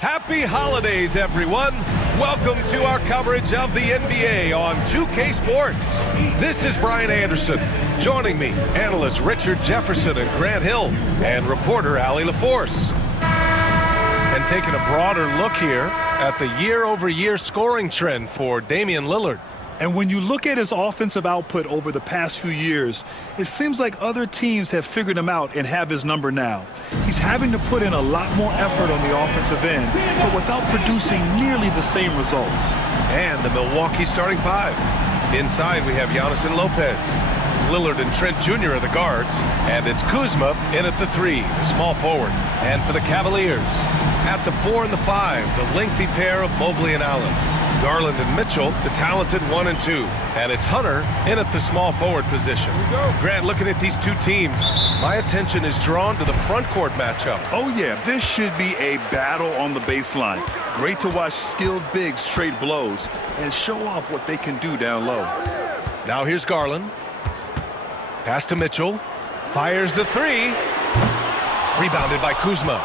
Happy holidays, everyone. Welcome to our coverage of the NBA on 2K Sports. This is Brian Anderson. Joining me, analysts Richard Jefferson and Grant Hill, and reporter Allie LaForce. And taking a broader look here at the year-over-year scoring trend for Damian Lillard. And when you look at his offensive output over the past few years, it seems like other teams have figured him out and have his number now. He's having to put in a lot more effort on the offensive end, but without producing nearly the same results. And the Milwaukee starting five. Inside, we have Giannis and Lopez. Lillard and Trent Jr. are the guards, and it's Kuzma in at the 3, the small forward. And for the Cavaliers, at the 4 and the 5, the lengthy pair of Mobley and Allen. Garland and Mitchell, the talented 1 and 2. And it's Hunter in at the small forward position. Grant, looking at these two teams, my attention is drawn to the front court matchup. Oh yeah, this should be a battle on the baseline. Great to watch skilled bigs trade blows and show off what they can do down low. Now here's Garland. Pass to Mitchell. Fires the 3. Rebounded by Kuzma.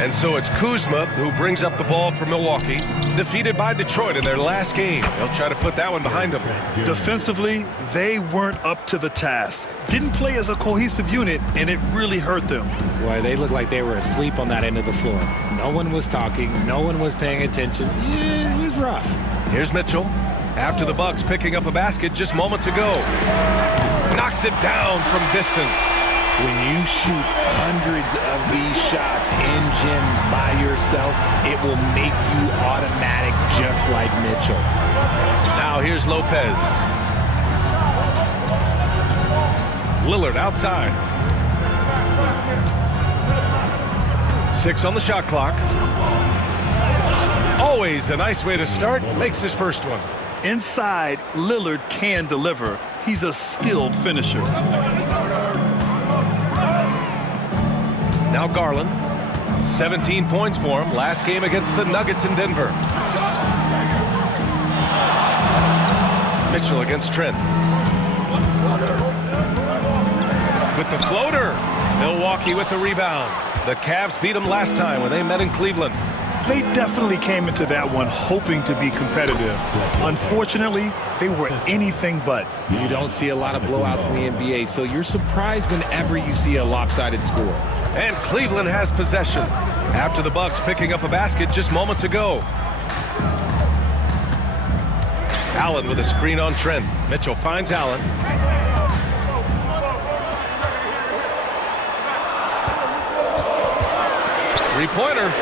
And so it's Kuzma who brings up the ball for Milwaukee. Defeated by Detroit in their last game. They'll try to put that one behind them. Defensively, they weren't up to the task. Didn't play as a cohesive unit, and it really hurt them. Boy, they looked like they were asleep on that end of the floor. No one was talking. No one was paying attention. Yeah, it was rough. Here's Mitchell. After the Bucks picking up a basket just moments ago. Knocks it down from distance. When you shoot hundreds of these shots in gyms by yourself, it will make you automatic just like Mitchell. Now here's Lopez. Lillard outside. 6 on the shot clock. Always a nice way to start. Makes his first one. Inside, Lillard can deliver. He's a skilled finisher. Now Garland, 17 points for him, last game against the Nuggets in Denver. Mitchell against Trent. With the floater, Milwaukee with the rebound. The Cavs beat them last time when they met in Cleveland. They definitely came into that one hoping to be competitive. Unfortunately, they were anything but. You don't see a lot of blowouts in the NBA, so you're surprised whenever you see a lopsided score. And Cleveland has possession after the Bucks picking up a basket just moments ago. Allen with a screen on Trent. Mitchell finds Allen. Three-pointer.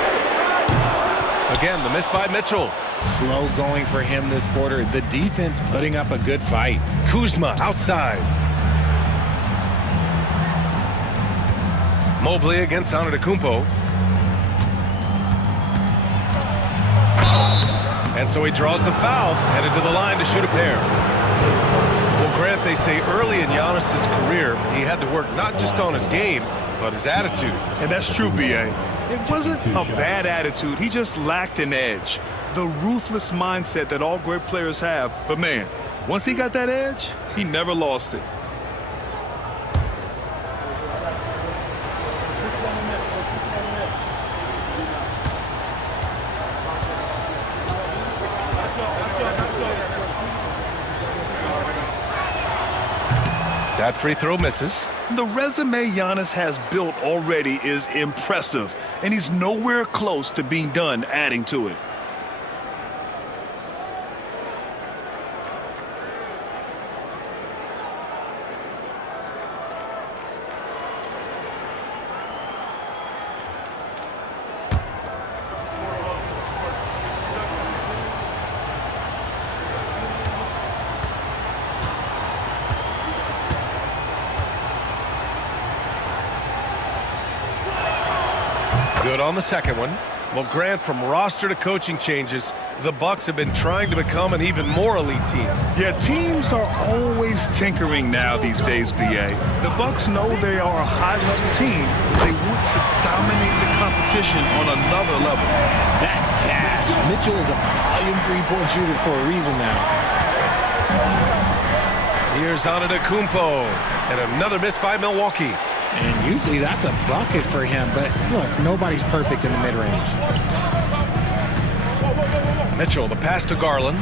Again, the miss by Mitchell. Slow going for him this quarter. The defense putting up a good fight. Kuzma outside. Mobley against Antetokounmpo. And so he draws the foul, headed to the line to shoot a pair. Well, Grant, they say early in Giannis's career, he had to work not just on his game, but his attitude. And that's true, B.A. It wasn't a bad attitude. He just lacked an edge. The ruthless mindset that all great players have. But, man, once he got that edge, he never lost it. That free throw misses. The resume Giannis has built already is impressive, and he's nowhere close to being done adding to it. Good on the second one. Well, Grant, from roster to coaching changes, the Bucks have been trying to become an even more elite team. Yeah, teams are always tinkering now these days, B.A. The Bucks know they are a high-level team. They want to dominate the competition on another level. That's cash. Mitchell is a volume three-point shooter for a reason now. Here's Antetokounmpo, and another miss by Milwaukee. And usually that's a bucket for him, but look, nobody's perfect in the mid-range. Mitchell, the pass to Garland.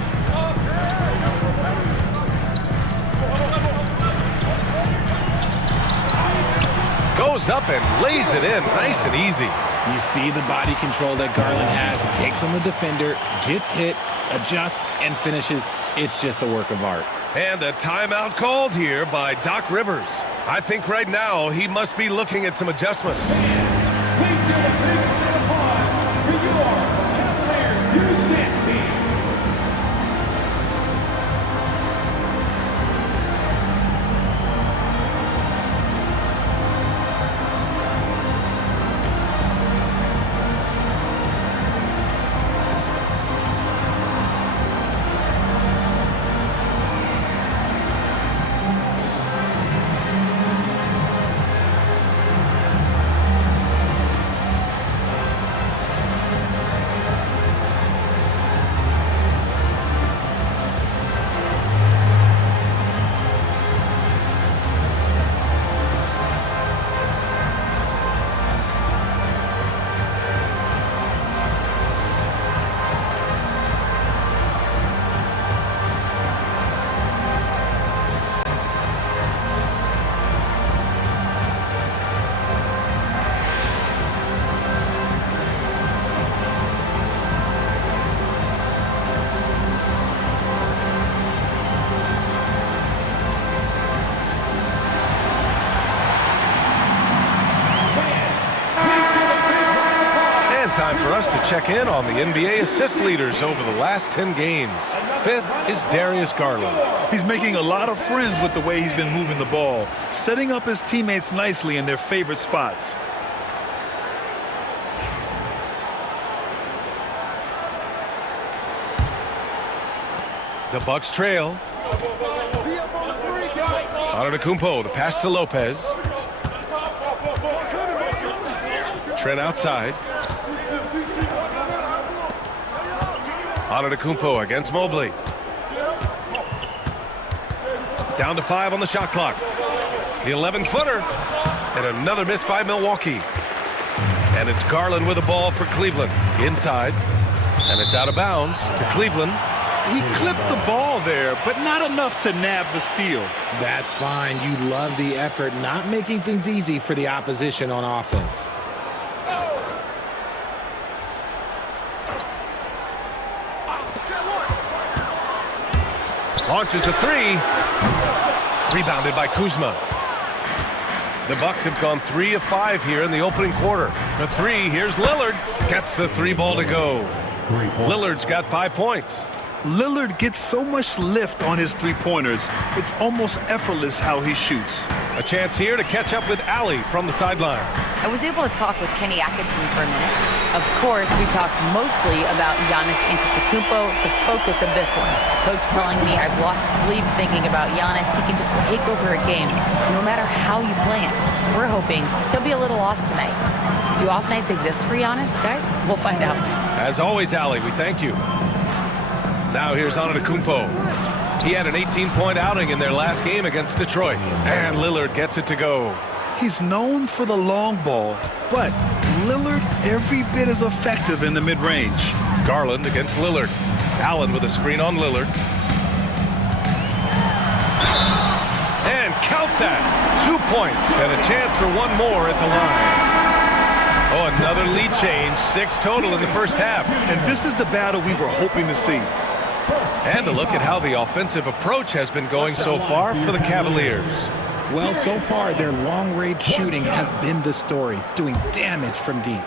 Goes up and lays it in nice and easy. You see the body control that Garland has. He takes on the defender, gets hit, adjusts, and finishes. It's just a work of art. And a timeout called here by Doc Rivers. I think right now he must be looking at some adjustments. Time for us to check in on the NBA assist leaders over the last 10 games. Fifth is Darius Garland. He's making a lot of friends with the way he's been moving the ball, setting up his teammates nicely in their favorite spots. The Bucks trail. Antetokounmpo, the pass to Lopez. Trent outside. Antetokounmpo against Mobley. Down to 5 on the shot clock. The 11-footer. And another miss by Milwaukee. And it's Garland with the ball for Cleveland. Inside. And it's out of bounds to Cleveland. He clipped the ball there, but not enough to nab the steal. That's fine. You love the effort, not making things easy for the opposition on offense. Launches a three. Rebounded by Kuzma. The Bucks have gone 3 of 5 here in the opening quarter. For 3, here's Lillard. Gets the 3 ball to go. Lillard's got 5 points. Lillard gets so much lift on his three-pointers, it's almost effortless how he shoots. A chance here to catch up with Allie from the sideline. I was able to talk with Kenny Atkinson for a minute. Of course, we talked mostly about Giannis Antetokounmpo, the focus of this one. Coach telling me I've lost sleep thinking about Giannis. He can just take over a game, no matter how you play him. We're hoping he'll be a little off tonight. Do off nights exist for Giannis, guys? We'll find out. As always, Allie, we thank you. Now here's Antetokounmpo. He had an 18-point outing in their last game against Detroit. And Lillard gets it to go. He's known for the long ball, but Lillard every bit as effective in the mid-range. Garland against Lillard. Allen with a screen on Lillard. And count that. 2 points and a chance for one more at the line. Oh, another lead change. 6 total in the first half. And this is the battle we were hoping to see. And a look at how the offensive approach has been going so far for the Cavaliers. Well, so far, their long-range shooting has been the story, doing damage from deep.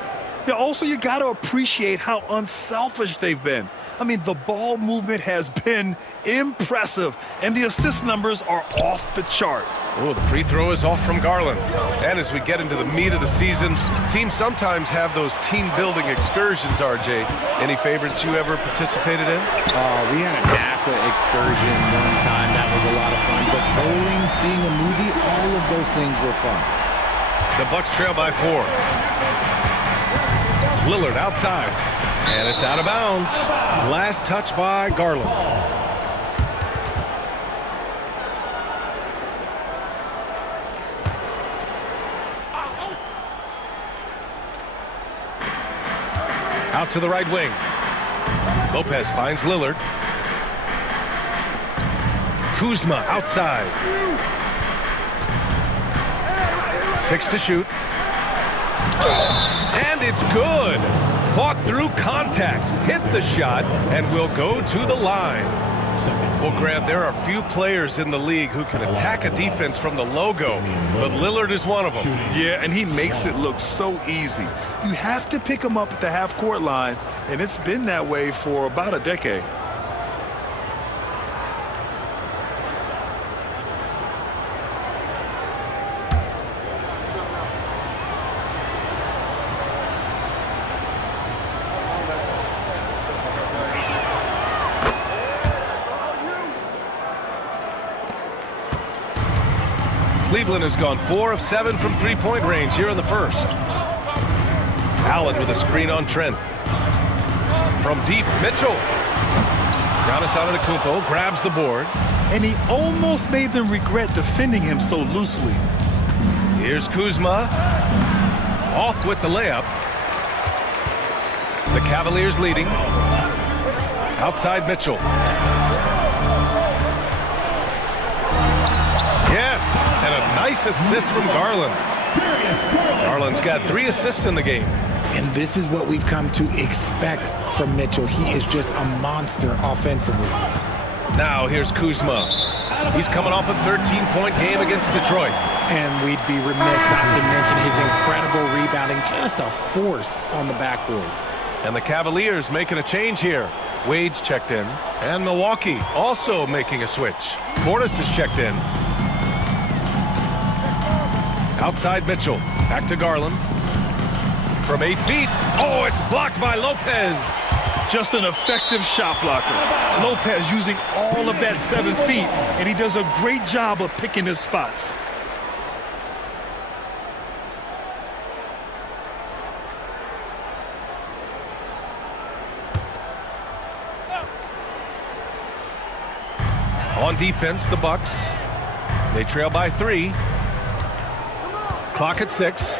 Yeah, also, you got to appreciate how unselfish they've been. I mean, the ball movement has been impressive, and the assist numbers are off the chart. Oh, the free throw is off from Garland. And as we get into the meat of the season, teams sometimes have those team-building excursions, RJ. Any favorites you ever participated in? We had a Napa excursion one time. That was a lot of fun. But bowling, seeing a movie, all of those things were fun. The Bucks trail by 4. Lillard outside. And it's out of bounds. Last touch by Garland. Out to the right wing. Lopez finds Lillard. Kuzma outside. 6 to shoot. And it's good. Fought through contact, hit the shot, and will go to the line. Well, Grant, there are few players in the league who can attack a defense from the logo, but Lillard is one of them. Yeah, and he makes it look so easy. You have to pick him up at the half-court line, and it's been that way for about a decade. Cleveland has gone 4 of 7 from three-point range here in the first. Allen with a screen on Trent. From deep, Mitchell. Giannis Antetokounmpo grabs the board. And he almost made them regret defending him so loosely. Here's Kuzma. Off with the layup. The Cavaliers leading. Outside Mitchell. Yes, and a nice assist from Garland. Garland's got 3 assists in the game. And this is what we've come to expect from Mitchell. He is just a monster offensively. Now here's Kuzma. He's coming off a 13-point game against Detroit. And we'd be remiss not to mention his incredible rebounding, just a force on the backboards. And the Cavaliers making a change here. Wade's checked in. And Milwaukee also making a switch. Portis is checked in. Outside Mitchell. Back to Garland. From 8 feet. Oh, it's blocked by Lopez. Just an effective shot blocker. Lopez using all of that 7 feet, and he does a great job of picking his spots. On defense, the Bucks. They trail by 3. Clock at 6.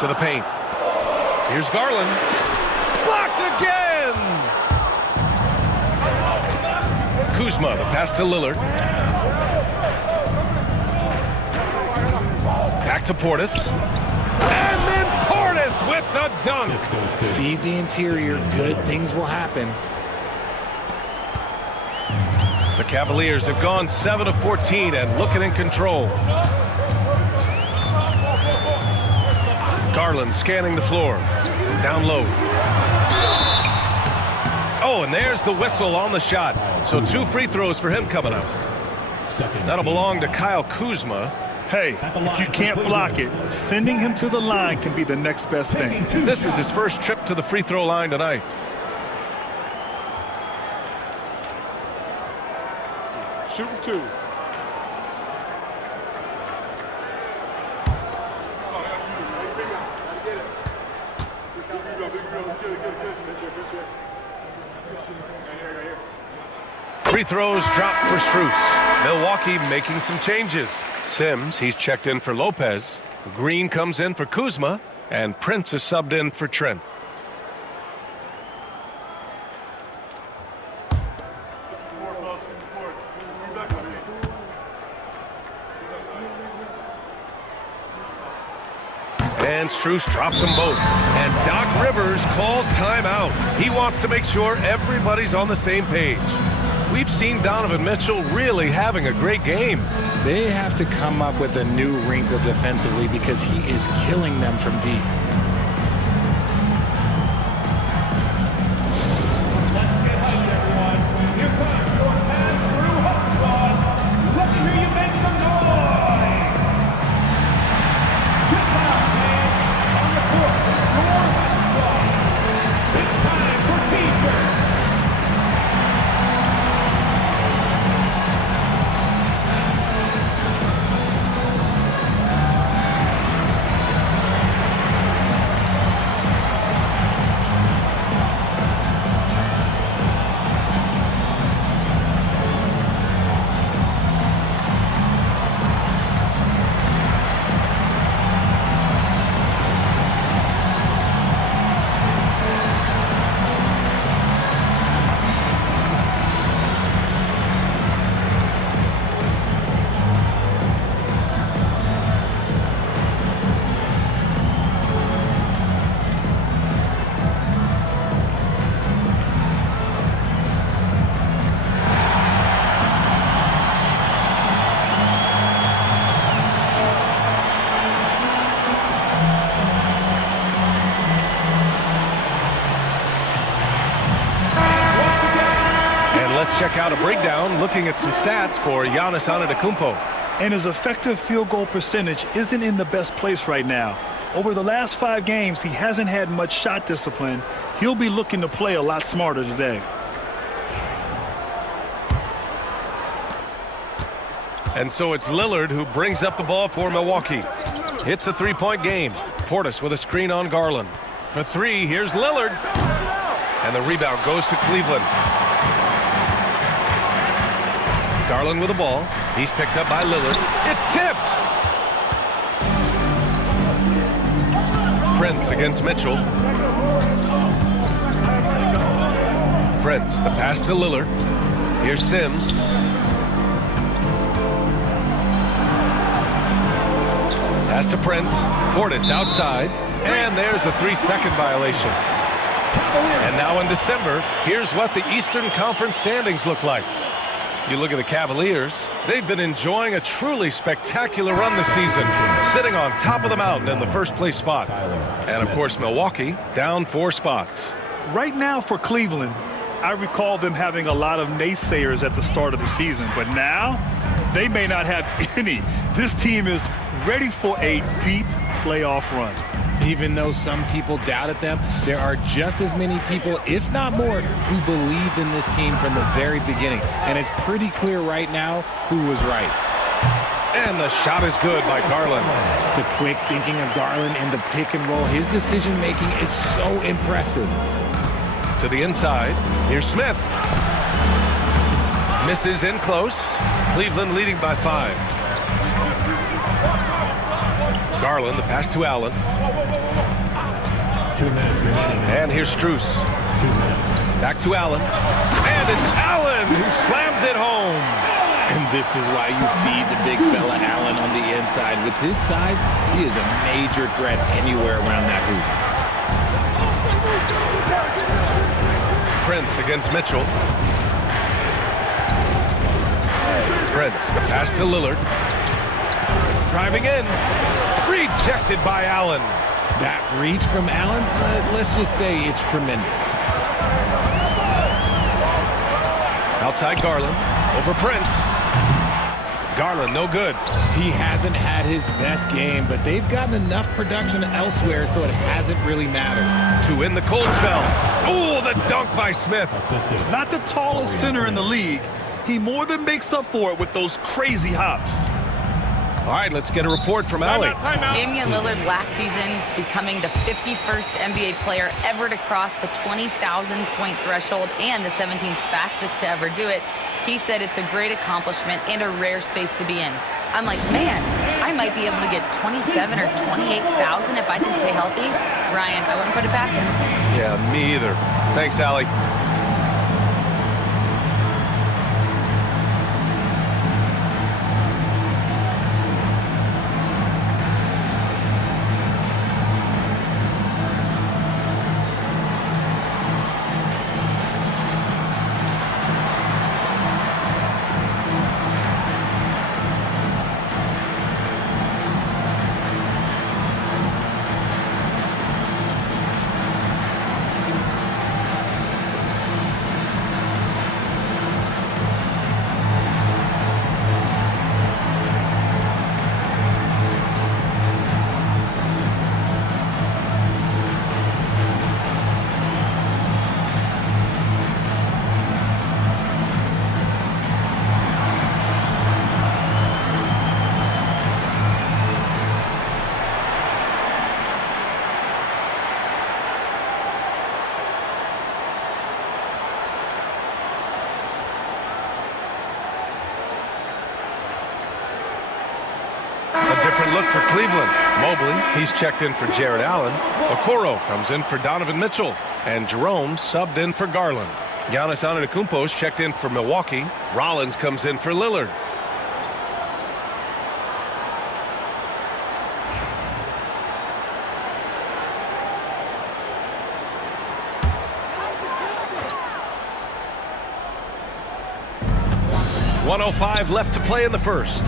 To the paint. Here's Garland. Blocked again! Kuzma, the pass to Lillard. Back to Portis. And then Portis with the dunk. Feed the interior. Good things will happen. The Cavaliers have gone 7 of 14 and looking in control. Garland scanning the floor. Down low. Oh, and there's the whistle on the shot. So 2 free throws for him coming up. That'll belong to Kyle Kuzma. Hey, if you can't block it, sending him to the line can be the next best thing. This is his first trip to the free throw line tonight. Shooting 2. Free throws dropped for Strus. Milwaukee making some changes. Sims, he's checked in for Lopez. Green comes in for Kuzma. And Prince is subbed in for Trent. And Strus drops them both. And Doc Rivers calls timeout. He wants to make sure everybody's on the same page. We've seen Donovan Mitchell really having a great game. They have to come up with a new wrinkle defensively because he is killing them from deep. let's check out a breakdown looking at some stats for Giannis Antetokounmpo. And his effective field goal percentage isn't in the best place right now. Over the last 5 games, he hasn't had much shot discipline. He'll be looking to play a lot smarter today. And so it's Lillard who brings up the ball for Milwaukee. It's a 3-point game. Portis with a screen on Garland. For 3, here's Lillard. And the rebound goes to Cleveland. Garland with the ball. He's picked up by Lillard. It's tipped. Prince against Mitchell. Prince, the pass to Lillard. Here's Sims. Pass to Prince. Portis outside. And there's a 3-second violation. And now in December, here's what the Eastern Conference standings look like. You look at the Cavaliers, they've been enjoying a truly spectacular run this season, sitting on top of the mountain in the first place spot. And of course, Milwaukee down 4 spots. Right now for Cleveland, I recall them having a lot of naysayers at the start of the season, but now they may not have any. This team is ready for a deep playoff run. Even though some people doubted them, there are just as many people, if not more, who believed in this team from the very beginning. And it's pretty clear right now who was right. And the shot is good by Garland. The quick thinking of Garland and the pick and roll, his decision-making is so impressive. To the inside, here's Smith. Misses in close. Cleveland leading by 5. Garland, the pass to Allen. 2 minutes remaining. And here's Strus. 2 minutes. Back to Allen. And it's Allen who slams it home. And this is why you feed the big fella Allen on the inside. With his size, he is a major threat anywhere around that hoop. Prince against Mitchell. Prince, the pass to Lillard. Driving in. Rejected by Allen. That reach from Allen, let's just say it's tremendous. Outside Garland. Over Prince. Garland, no good. He hasn't had his best game, but they've gotten enough production elsewhere, so it hasn't really mattered. To win the cold spell. Oh, the dunk by Smith. Not the tallest center in the league. He more than makes up for it with those crazy hops. All right, let's get a report from Allie. Damian Lillard last season becoming the 51st NBA player ever to cross the 20,000-point threshold and the 17th fastest to ever do it. He said it's a great accomplishment and a rare space to be in. I'm like, man, I might be able to get 27 or 28,000 if I can stay healthy. Ryan, I wouldn't put it past him. Yeah, me either. Thanks, Allie. Different look for Cleveland. Mobley, he's checked in for Jared Allen. Okoro comes in for Donovan Mitchell. And Jerome subbed in for Garland. Giannis Antetokounmpo's checked in for Milwaukee. Rollins comes in for Lillard. .105 left to play in the first.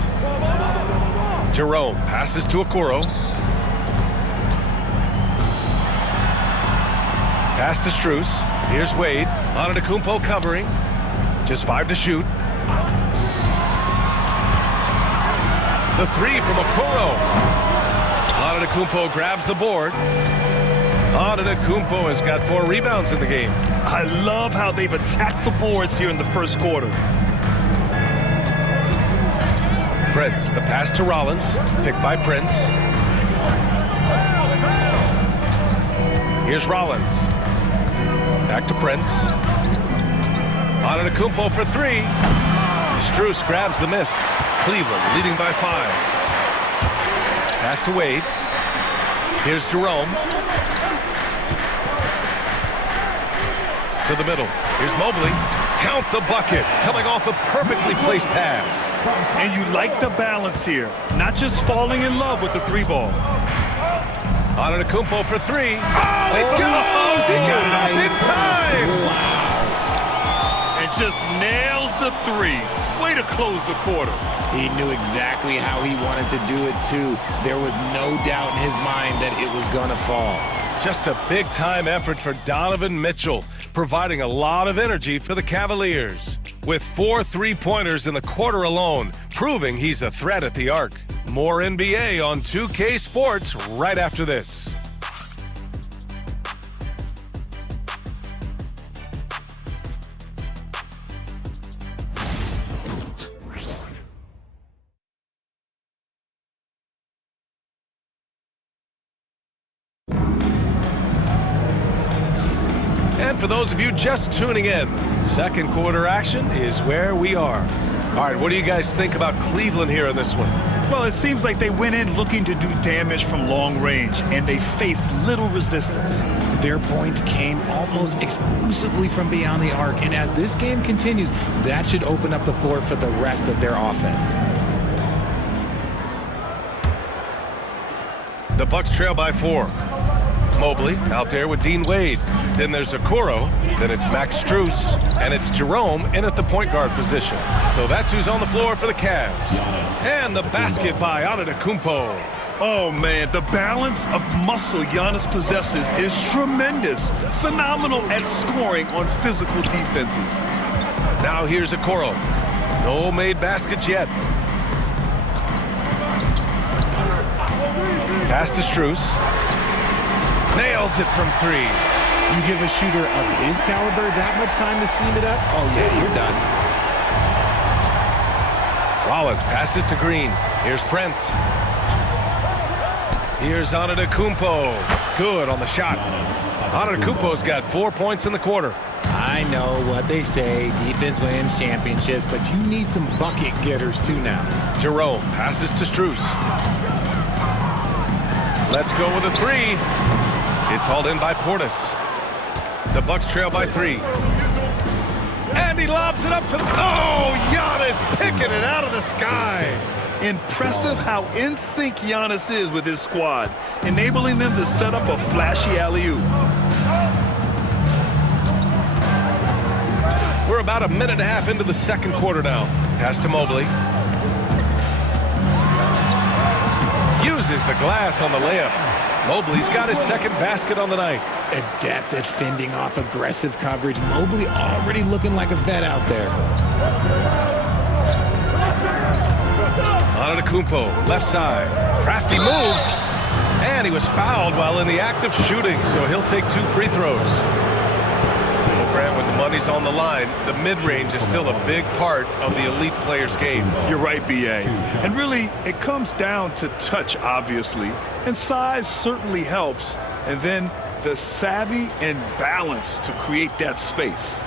Jerome passes to Okoro. Pass to Strus. Here's Wade. Antetokounmpo covering. Just 5 to shoot. The 3 from Okoro. Antetokounmpo grabs the board. Antetokounmpo has got 4 rebounds in the game. I love how they've attacked the boards here in the first quarter. Prince, the pass to Rollins, picked by Prince. Here's Rollins. Back to Prince. Antetokounmpo for 3. Strus grabs the miss. Cleveland leading by 5. Pass to Wade. Here's Jerome. To the middle. Here's Mobley. Count the bucket. Coming off a perfectly placed pass. And you like the balance here. Not just falling in love with the 3 ball. Antetokounmpo for 3. Oh, it goes! He got it off in time! Wow. And just nails the 3. Way to close the quarter. He knew exactly how he wanted to do it, too. There was no doubt in his mind that it was going to fall. Just a big-time effort for Donovan Mitchell, providing a lot of energy for the Cavaliers. With 4 3-pointers in the quarter alone, proving he's a threat at the arc. More NBA on 2K Sports right after this. And for those of you just tuning in, second quarter action is where we are. All right, what do you guys think about Cleveland here in this one? Well, it seems like they went in looking to do damage from long range, and they faced little resistance. Their points came almost exclusively from beyond the arc, and as this game continues, that should open up the floor for the rest of their offense. The Bucks trail by 4. Mobley out there with Dean Wade. Then there's Okoro. Then it's Max Strus. And it's Jerome in at the point guard position. So that's who's on the floor for the Cavs. And the basket by Antetokounmpo. Oh, man, the balance of muscle Giannis possesses is tremendous. Phenomenal at scoring on physical defenses. Now here's Okoro. No made baskets yet. Pass to Strus. Nails it from 3. You give a shooter of his caliber that much time to seam it up? Oh, yeah, you're done. Rollins passes to Green. Here's Prince. Here's Antetokounmpo. Good on the shot. Antetokounmpo's got 4 points in the quarter. I know what they say, defense wins championships, but you need some bucket getters too now. Jerome passes to Strus. Let's go with a 3. It's hauled in by Portis. The Bucks trail by 3. And he lobs it up to the... Oh, Giannis picking it out of the sky. Impressive how in sync Giannis is with his squad, enabling them to set up a flashy alley-oop. We're about a minute and a half into the second quarter now. Pass to Mobley. Uses the glass on the layup. Mobley's got his second basket on the night. Adept at fending off aggressive coverage. Mobley already looking like a vet out there. Antetokounmpo, left side. Crafty move. And he was fouled while in the act of shooting, so he'll take 2 free throws. Well, Grant, when the money's on the line, the mid-range is still a big part of the elite player's game. You're right, B.A. And really, it comes down to touch, obviously. And size certainly helps. And then the savvy and balance to create that space.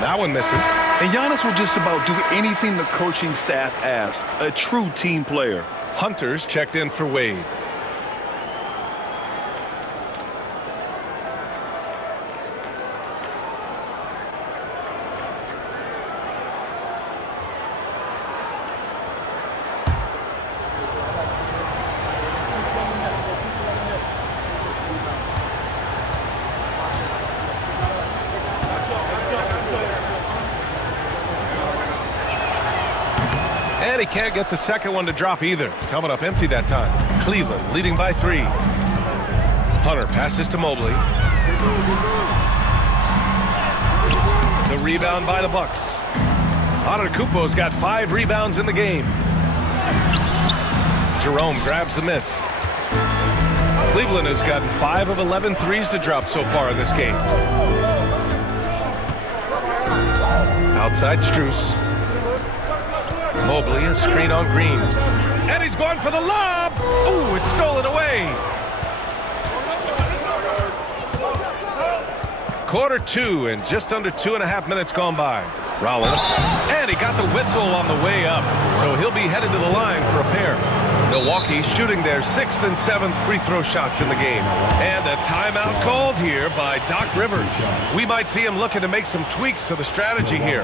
That one misses. And Giannis will just about do anything the coaching staff asks. A true team player. Hunter's checked in for Wade. And he can't get the second one to drop either. Coming up empty that time. Cleveland leading by 3. Hunter passes to Mobley. The rebound by the Bucks. Antetokounmpo's got 5 rebounds in the game. Jerome grabs the miss. Cleveland has gotten 5 of 11 threes to drop so far in this game. Outside Strus. Mobley, a screen on Green. And he's going for the lob. Ooh, it's stolen away. Quarter 2 and just under 2.5 minutes gone by. Rollins. And he got the whistle on the way up. So he'll be headed to the line for a pair. Milwaukee shooting their 6th and 7th free throw shots in the game. And a timeout called here by Doc Rivers. We might see him looking to make some tweaks to the strategy here.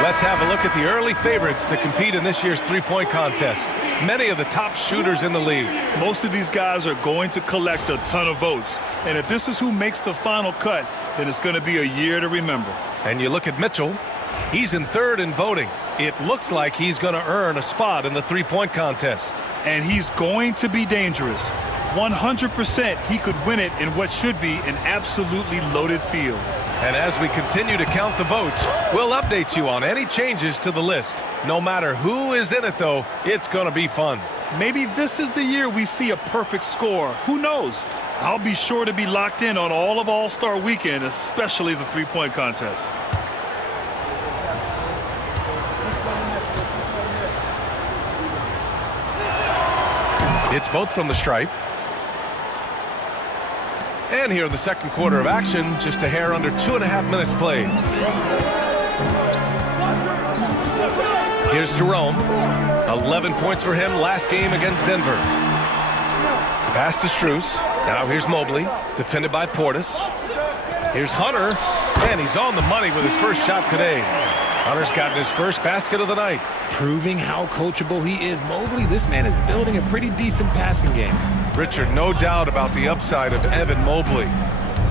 Let's have a look at the early favorites to compete in this year's three-point contest. Many of the top shooters in the league. Most of these guys are going to collect a ton of votes. And if this is who makes the final cut, then it's going to be a year to remember. And you look at Mitchell. He's in 3rd in voting. It looks like he's going to earn a spot in the three-point contest. And he's going to be dangerous. 100% he could win it in what should be an absolutely loaded field. And as we continue to count the votes, we'll update you on any changes to the list. No matter who is in it, though, it's going to be fun. Maybe this is the year we see a perfect score. Who knows? I'll be sure to be locked in on all of All-Star Weekend, especially the three-point contest. It's both from the stripe. And here in the second quarter of action, just a hair under 2.5 minutes played. Here's Jerome. 11 points for him last game against Denver. Pass to Strus. Now here's Mobley, defended by Portis. Here's Hunter, and he's on the money with his first shot today. Hunter's gotten his first basket of the night. Proving how coachable he is. Mobley, this man is building a pretty decent passing game. Richard, no doubt about the upside of Evan Mobley.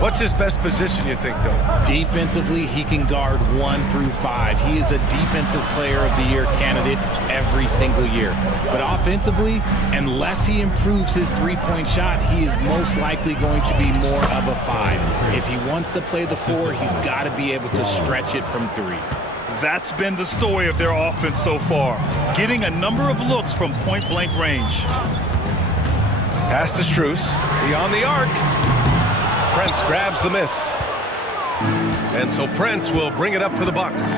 What's his best position, you think, though? Defensively, he can guard 1 through 5. He is a Defensive Player of the Year candidate every single year. But offensively, unless he improves his three-point shot, he is most likely going to be more of a 5. If he wants to play the 4, he's got to be able to stretch it from 3. That's been the story of their offense so far, getting a number of looks from point-blank range. Pass to Strus, beyond the arc. Prince grabs the miss. And so Prince will bring it up for the Bucks.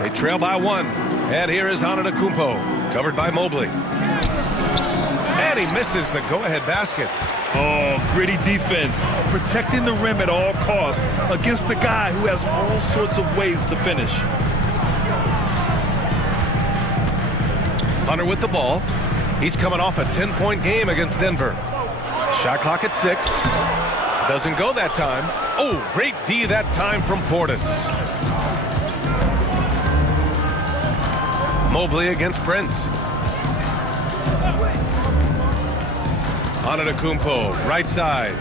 They trail by 1. And here is Antetokounmpo, covered by Mobley. And he misses the go-ahead basket. Oh, gritty defense, protecting the rim at all costs against a guy who has all sorts of ways to finish. Hunter with the ball. He's coming off a 10-point game against Denver. Shot clock at 6. Doesn't go that time. Oh, great D that time from Portis. Mobley against Prince. Antetokounmpo, right side.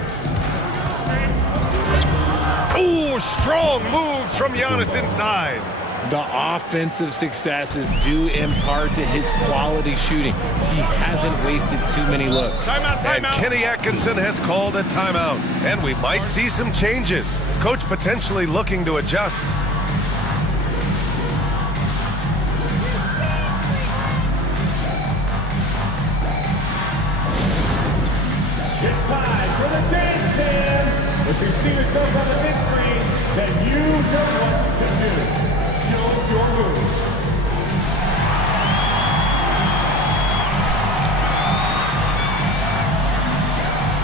Ooh, strong moves from Giannis inside. The offensive successes due in part to his quality shooting. He hasn't wasted too many looks. And Kenny Atkinson has called a timeout. And we might see some changes. Coach potentially looking to adjust. It's time for the dance stand. If you see yourself on the big screen, then you know what to do. Show your move.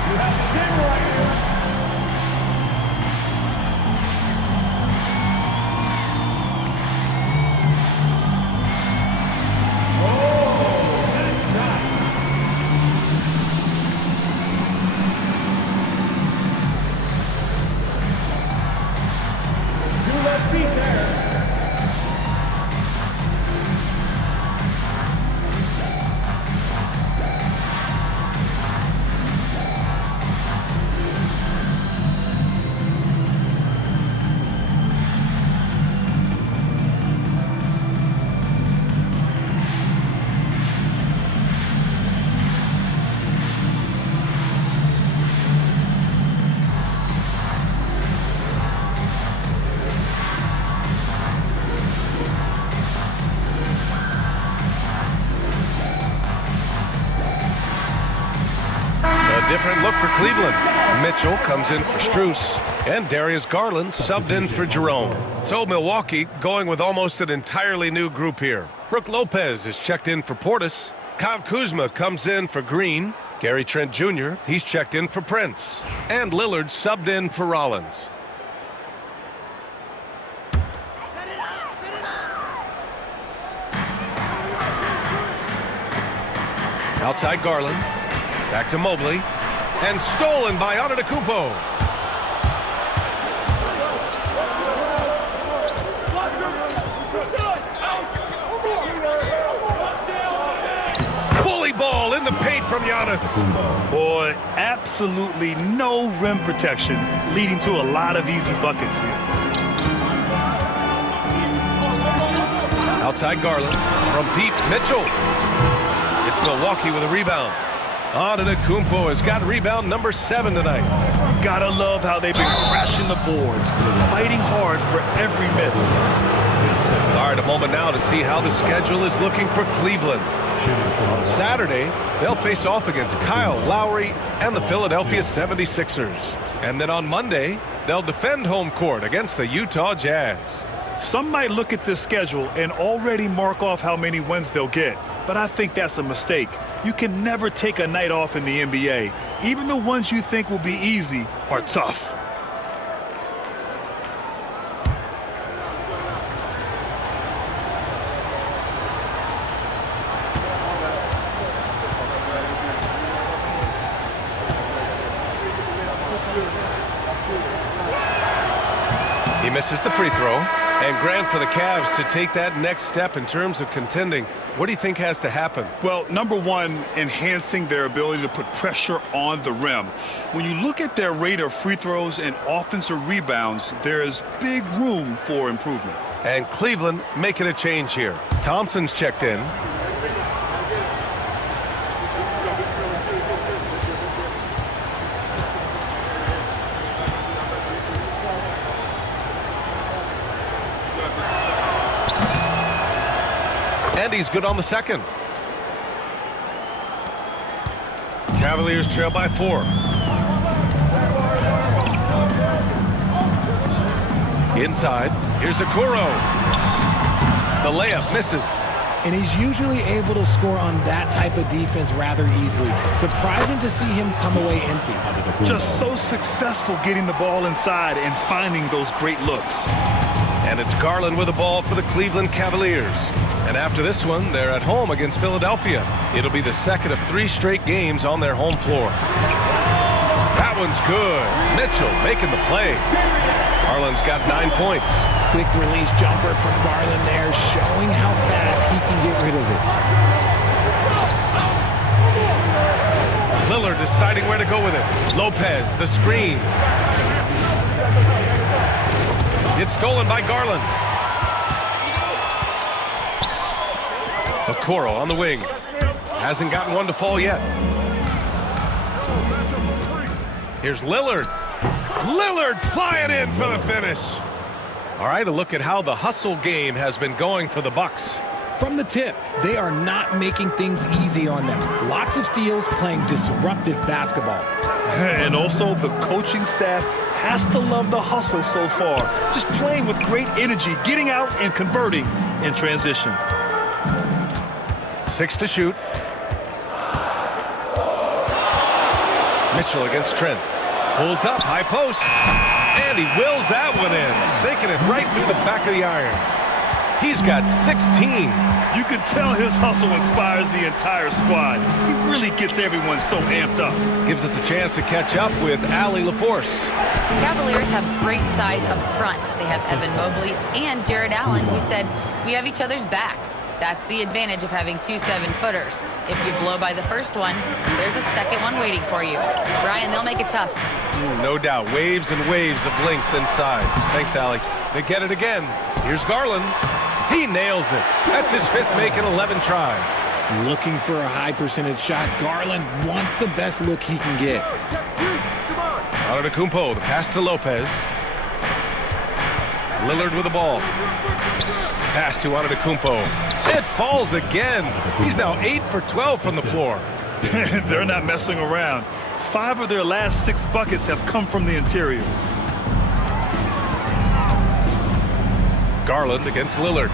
You have to stand right here. Oh, that's nice. Do left feet there. Different look for Cleveland. Mitchell comes in for Strus, and Darius Garland subbed in for Jerome. So Milwaukee going with almost an entirely new group here. Brooke Lopez is checked in for Portis. Kyle Kuzma comes in for Green. Gary Trent Jr., he's checked in for Prince. And Lillard subbed in for Rollins. Outside Garland. Back to Mobley. And stolen by Antetokounmpo. Bully ball in the paint from Giannis. Boy, absolutely no rim protection, leading to a lot of easy buckets here. Outside Garland. From deep, Mitchell. It's Milwaukee with a rebound. Antetokounmpo has got rebound number 7 tonight. Gotta love how they've been crashing the boards, fighting hard for every miss. All right, a moment now to see how the schedule is looking for Cleveland. On Saturday, they'll face off against Kyle Lowry and the Philadelphia 76ers. And then on Monday, they'll defend home court against the Utah Jazz. Some might look at this schedule and already mark off how many wins they'll get, but I think that's a mistake. You can never take a night off in the NBA. Even the ones you think will be easy are tough. He misses the free throw. And Grant, for the Cavs to take that next step in terms of contending, what do you think has to happen? Well, number one, enhancing their ability to put pressure on the rim. When you look at their rate of free throws and offensive rebounds, there is big room for improvement. And Cleveland making a change here. Thompson's checked in. And he's good on the second. Cavaliers trail by 4. Inside, here's Okoro. The layup misses. And he's usually able to score on that type of defense rather easily. Surprising to see him come away empty. Just so successful getting the ball inside and finding those great looks. And it's Garland with the ball for the Cleveland Cavaliers. And after this one, they're at home against Philadelphia. It'll be the second of 3 straight games on their home floor. That one's good. Mitchell making the play. Garland's got 9 points. Quick release jumper from Garland there, showing how fast he can get rid of it. Lillard deciding where to go with it. Lopez, the screen. It's stolen by Garland. Okoro on the wing. Hasn't gotten one to fall yet. Here's Lillard. Lillard flying in for the finish. All right, a look at how the hustle game has been going for the Bucks. From the tip, they are not making things easy on them. Lots of steals, playing disruptive basketball. And also, the coaching staff has to love the hustle so far. Just playing with great energy, getting out and converting in transition. 6 to shoot. Mitchell against Trent. Pulls up, high post. And he wills that one in, sinking it right through the back of the iron. He's got 16. You can tell his hustle inspires the entire squad. He really gets everyone so amped up. Gives us a chance to catch up with Allie LaForce. The Cavaliers have great size up front. They have Evan Mobley and Jared Allen, who said, "We have each other's backs." That's the advantage of having 2 7-footers. If you blow by the first one, there's a second one waiting for you. Brian, they'll make it tough. No doubt. Waves and waves of length inside. Thanks, Allie. They get it again. Here's Garland. He nails it. That's his 5th make in 11 tries. Looking for a high percentage shot. Garland wants the best look he can get. Antetokounmpo, the pass to Lopez. Lillard with the ball. Pass to Antetokounmpo. It falls again. He's now 8 for 12 from the floor. They're not messing around. 5 of their last 6 buckets have come from the interior. Garland against Lillard.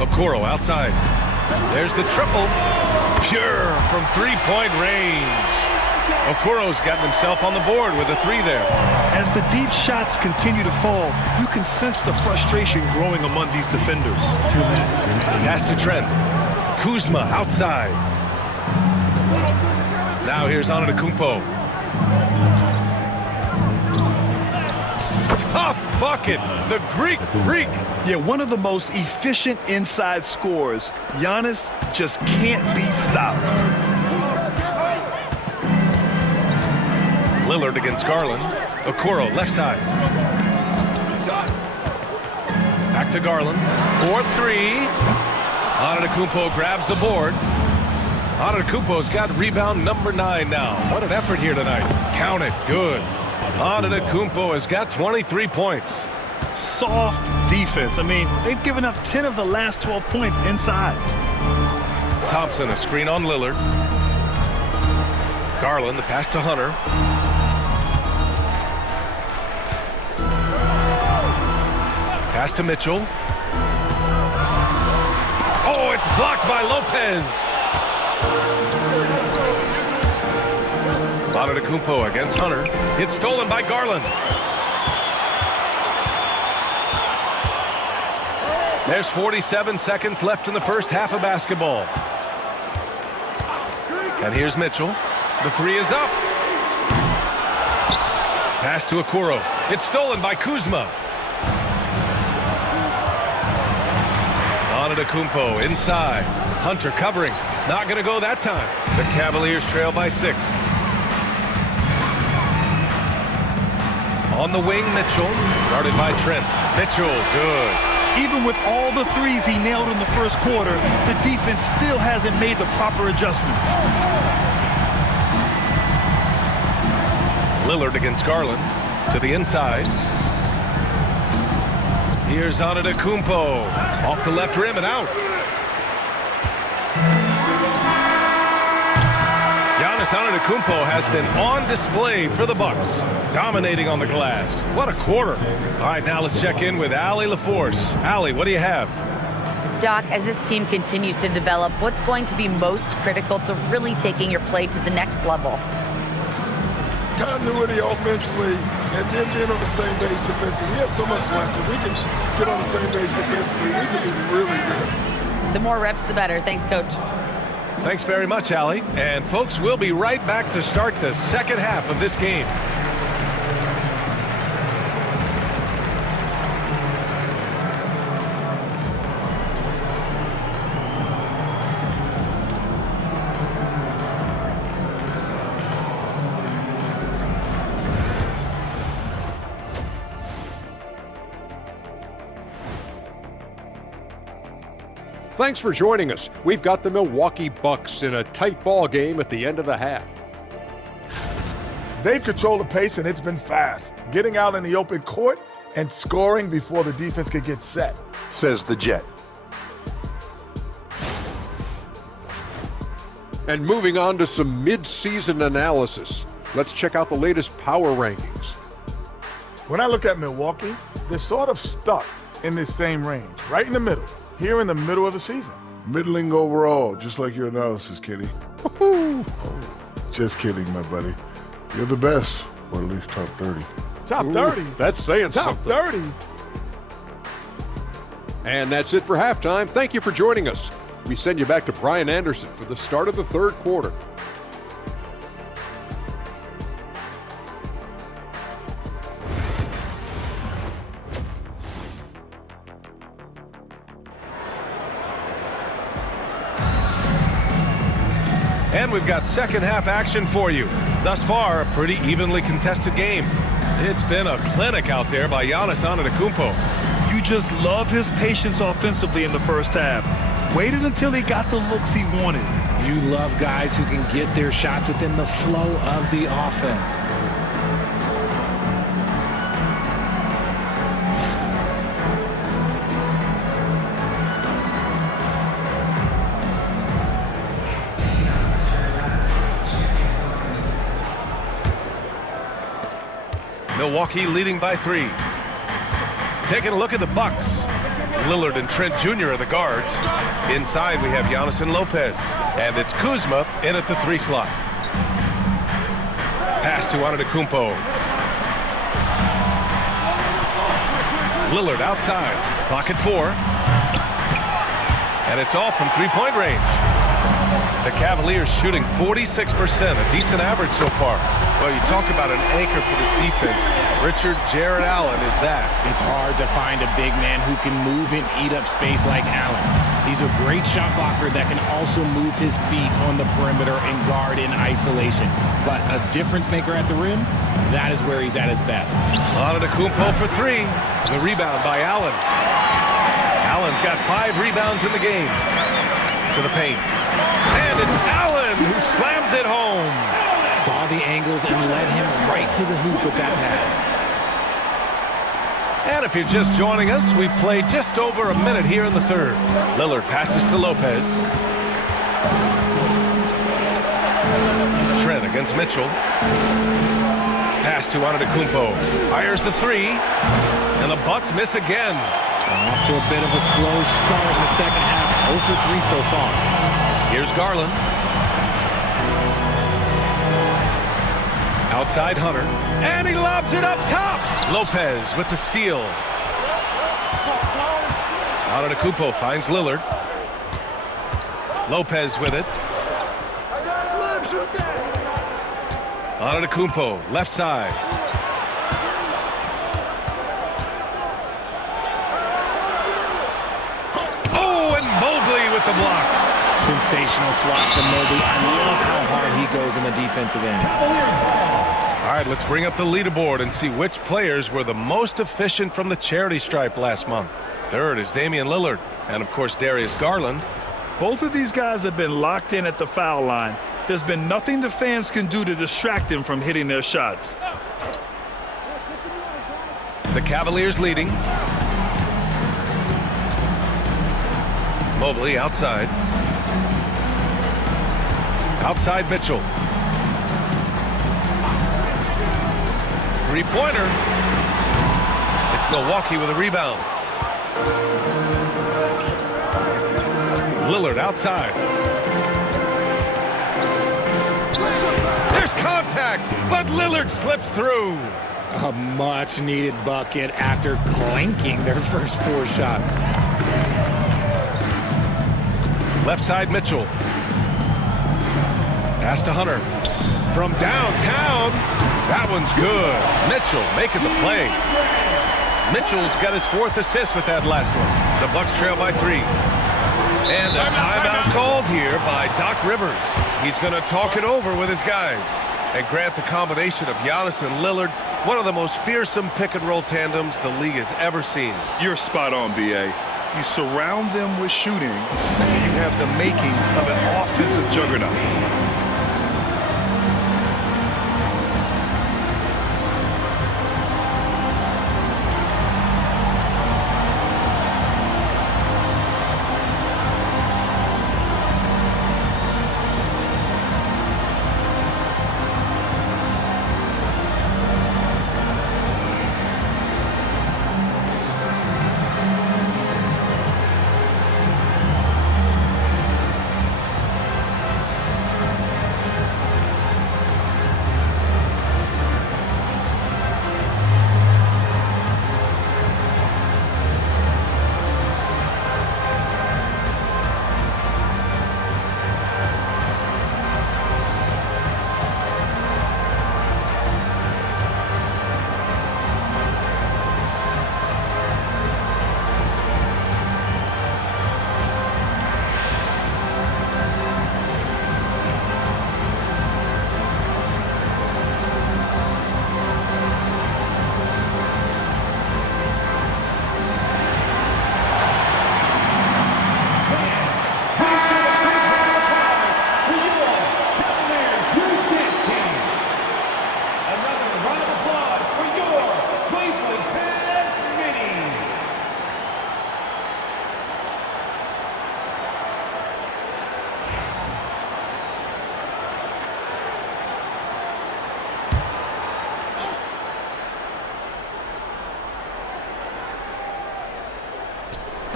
Okoro outside. There's the triple. Pure from 3-point range. Okoro's gotten himself on the board with a 3 there. As the deep shots continue to fall, you can sense the frustration growing among these defenders. Pass to Trent. Kuzma outside. Now here's Antetokounmpo. Tough bucket. The Greek freak. Yeah, one of the most efficient inside scorers. Giannis just can't be stopped. Lillard against Garland. Okoro left side. Back to Garland. 4-3. Antetokounmpo grabs the board. Antetokounmpo's got rebound number 9 now. What an effort here tonight. Count it. Good. Antetokounmpo has got 23 points. Soft defense. I mean, they've given up 10 of the last 12 points inside. Thompson, a screen on Lillard. Garland, the pass to Hunter. Pass to Mitchell. Oh, it's blocked by Lopez. Antetokounmpo against Hunter. It's stolen by Garland. There's 47 seconds left in the first half of basketball. And here's Mitchell. The 3 is up. Pass to Okoro. It's stolen by Kuzma. Antetokounmpo inside. Hunter covering. Not going to go that time. The Cavaliers trail by 6. On the wing, Mitchell. Guarded by Trent. Mitchell, good. Even with all the 3s he nailed in the first quarter, the defense still hasn't made the proper adjustments. Lillard against Garland. To the inside. Here's Antetokounmpo. Off the left rim and out. Giannis Antetokounmpo has been on display for the Bucks, dominating on the glass. What a quarter. All right, now let's check in with Allie LaForce. Allie, what do you have? Doc, as this team continues to develop, what's going to be most critical to really taking your play to the next level? Continuity offensively and then being on the same page defensively. We have so much left. If we can get on the same page defensively, we can be really good. The more reps, the better. Thanks, Coach. Thanks very much, Allie. And folks, we'll be right back to start the second half of this game. Thanks for joining us. We've got the Milwaukee Bucks in a tight ball game at the end of the half. They've controlled the pace, and it's been fast, getting out in the open court and scoring before the defense could get set, says the Jet. And moving on to some mid-season analysis, let's check out the latest power rankings. When I look at Milwaukee, they're sort of stuck in this same range, right in the middle, here in the middle of the season. Middling overall, just like your analysis, Kenny. Just kidding, my buddy. You're the best, or at least top 30. Top 30? That's saying top something. Top 30? And that's it for halftime. Thank you for joining us. We send you back to Brian Anderson for the start of the third quarter. And we've got second half action for you. Thus far, a pretty evenly contested game. It's been a clinic out there by Giannis Antetokounmpo. You just love his patience offensively in the first half. Waited until he got the looks he wanted. You love guys who can get their shots within the flow of the offense. Milwaukee leading by 3. Taking a look at the Bucks. Lillard and Trent Jr. are the guards. Inside we have Giannis and Lopez. And it's Kuzma in at the 3 slot. Pass to Antetokounmpo. Lillard outside. Clock at 4. And it's all from three-point range. The Cavaliers shooting 46%, a decent average so far. Well, you talk about an anchor for this defense. Richard Jared Allen is that. It's hard to find a big man who can move and eat up space like Allen. He's a great shot blocker that can also move his feet on the perimeter and guard in isolation. But a difference maker at the rim, that is where he's at his best. Antetokounmpo for 3. The rebound by Allen. Allen's got 5 rebounds in the game. To the paint. And it's Allen who slams it home. Saw the angles and led him right to the hoop with that pass. And if you're just joining us, we've played just over a minute here in the third. Lillard passes to Lopez. Trent against Mitchell. Pass to Antetokounmpo. Fires the 3. And the Bucks miss again. Off to a bit of a slow start in the second half. 0 for 3 so far. Here's Garland. Outside Hunter. And he lobs it up top. Lopez with the steal. Antetokounmpo finds Lillard. Lopez with it. Antetokounmpo, left side. Oh, and Mobley with the block. Sensational swat from Mobley. I love how hard he goes in the defensive end. All right, let's bring up the leaderboard and see which players were the most efficient from the charity stripe last month. Third is Damian Lillard, and of course Darius Garland. Both of these guys have been locked in at the foul line. There's been nothing the fans can do to distract them from hitting their shots. The Cavaliers leading. Mobley outside. Outside Mitchell. Three-pointer. It's Milwaukee with a rebound. Lillard outside. There's contact, but Lillard slips through. A much-needed bucket after clanking their first 4 shots. Left side Mitchell. Pass to Hunter. From downtown. That one's good. Mitchell making the play. Mitchell's got his 4th assist with that last one. The Bucks trail by 3. And a timeout called here by Doc Rivers. He's going to talk it over with his guys. And grant the combination of Giannis and Lillard, one of the most fearsome pick-and-roll tandems the league has ever seen. You're spot on, B.A. You surround them with shooting, and you have the makings of an offensive juggernaut.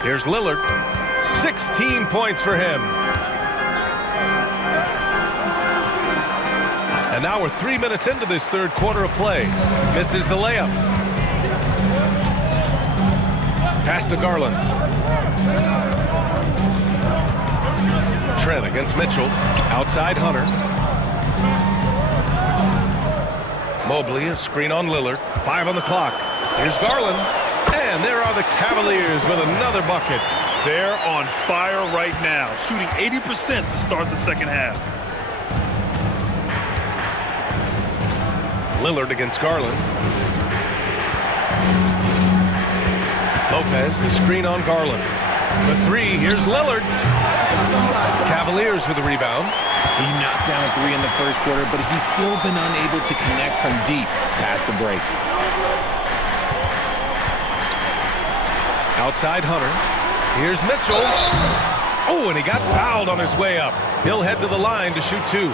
Here's Lillard. 16 points for him. And now we're 3 minutes into this third quarter of play. Misses the layup. Pass to Garland. Trent against Mitchell. Outside Hunter. Mobley, a screen on Lillard. 5 on the clock. Here's Garland. And there are the Cavaliers with another bucket. They're on fire right now, shooting 80% to start the second half. Lillard against Garland. Lopez, the screen on Garland. The three, here's Lillard. Cavaliers with the rebound. He knocked down a three in the first quarter, but he's still been unable to connect from deep past the break. Outside Hunter. Here's Mitchell. Oh, and he got fouled on his way up. He'll head to the line to shoot two.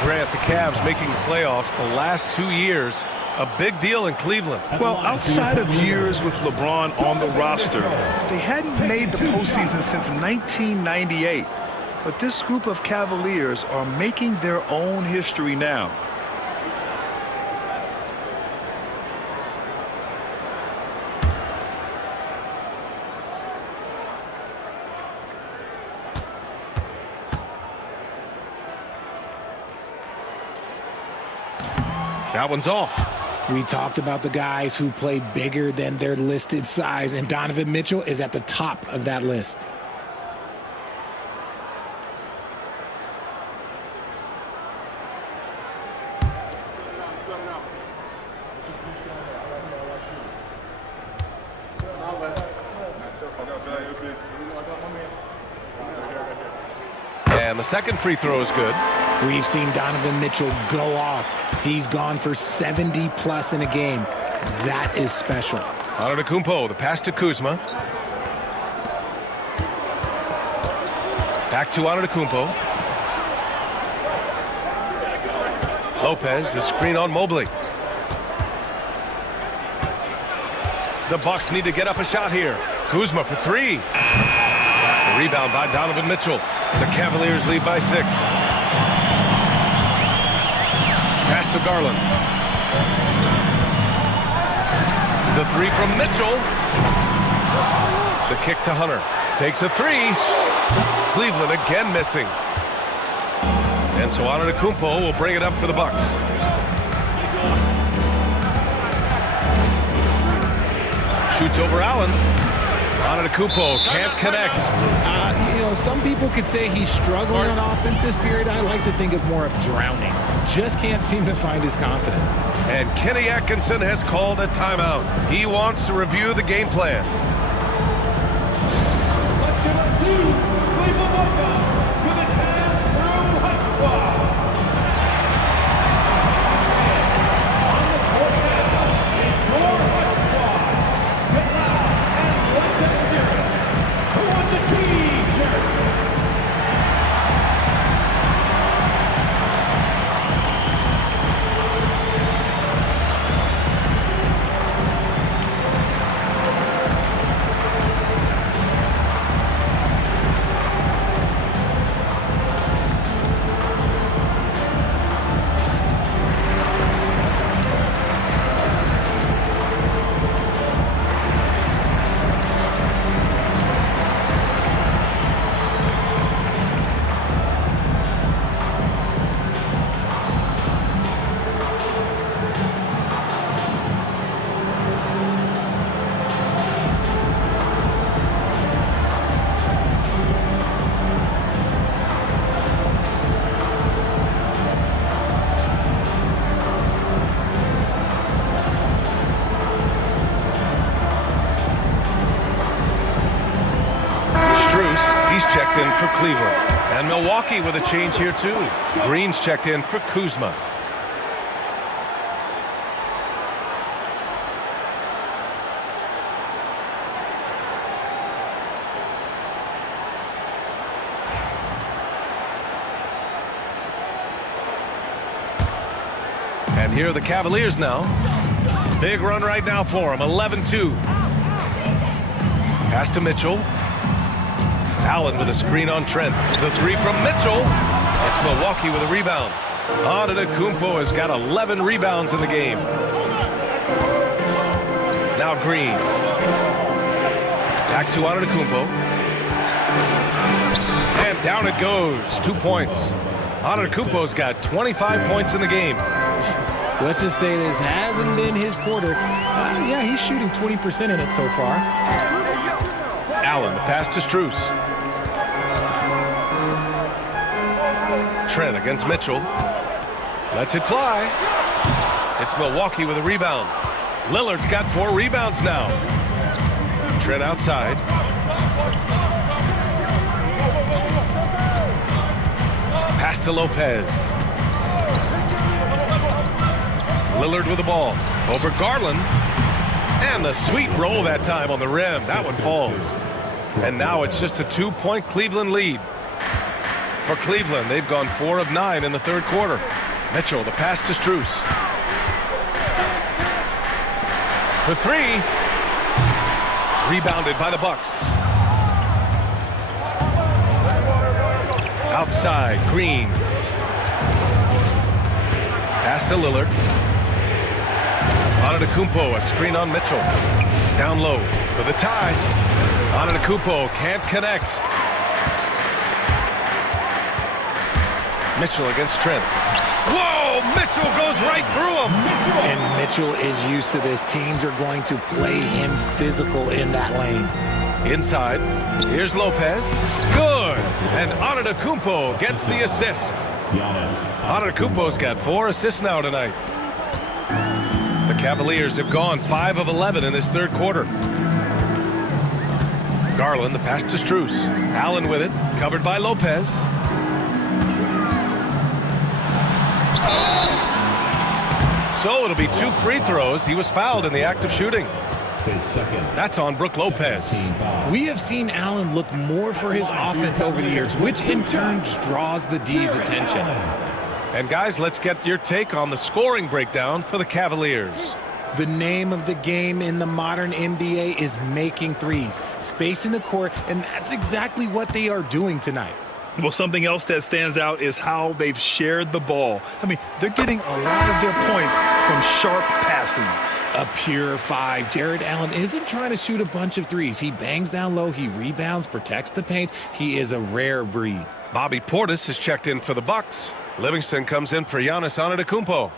Grant, the Cavs making the playoffs the last 2 years. A big deal in Cleveland. Well, outside of years with LeBron on the roster, they hadn't made the postseason since 1998. But this group of Cavaliers are making their own history now. That one's off. We talked about the guys who play bigger than their listed size, and Donovan Mitchell is at the top of that list. And the second free throw is good. We've seen Donovan Mitchell go off. He's gone for 70+ in a game. That is special. Antetokounmpo, the pass to Kuzma. Back to Antetokounmpo. Lopez, the screen on Mobley. The Bucks need to get up a shot here. Kuzma for three. The rebound by Donovan Mitchell. The Cavaliers lead by 6. Pass to Garland. The three from Mitchell. The kick to Hunter. Takes a three. Cleveland again missing. And so Antetokounmpo will bring it up for the Bucks. Shoots over Allen. Antetokounmpo can't connect. Some people could say he's struggling on offense this period. I like to think of more of drowning. Just can't seem to find his confidence. And Kenny Atkinson has called a timeout. He wants to review the game plan. Checked in for Cleveland. And Milwaukee with a change here too. Green's checked in for Kuzma. And here are the Cavaliers now. Big run right now for them, 11-2. Pass to Mitchell. Allen with a screen on Trent. The three from Mitchell. It's Milwaukee with a rebound. Antetokounmpo has got 11 rebounds in the game. Now Green. Back to Antetokounmpo. And down it goes. 2 points. Antetokounmpo's got 25 points in the game. Let's just say this hasn't been his quarter. Yeah, he's shooting 20% in it so far. Allen, the pass to Strus. Trent against Mitchell. Lets it fly. It's Milwaukee with a rebound. Lillard's got 4 rebounds now. Trent outside. Pass to Lopez. Lillard with the ball. Over Garland. And the sweet roll that time on the rim. That one falls. And now it's just a 2-point Cleveland lead. For Cleveland, they've gone 4 of 9 in the third quarter. Mitchell, the pass to Strus. For 3. Rebounded by the Bucks. Outside, Green. Pass to Lillard. Antetokounmpo, a screen on Mitchell. Down low for the tie. Antetokounmpo can't connect. Mitchell against Trent. Whoa! Mitchell goes right through him. And Mitchell is used to this. Teams are going to play him physical in that lane. Inside. Here's Lopez. Good. And Antetokounmpo gets the assist. Antetokounmpo's got 4 assists now tonight. The Cavaliers have gone 5 of 11 in this third quarter. Garland, the pass to Strus. Allen with it. Covered by Lopez. So it'll be 2 free throws. He was fouled in the act of shooting. That's on Brook Lopez. We have seen Allen look more for his offense over the years, which in turn draws the D's attention. And guys, let's get your take on the scoring breakdown for the Cavaliers. The name of the game in the modern NBA is making threes, spacing the court, and that's exactly what they are doing tonight. Well, something else that stands out is how they've shared the ball. I mean, they're getting a lot of their points from sharp passing. A pure 5. Jared Allen isn't trying to shoot a bunch of threes. He bangs down low, he rebounds, protects the paint. He is a rare breed. Bobby Portis is checked in for the Bucks. Livingston comes in for Giannis Antetokounmpo.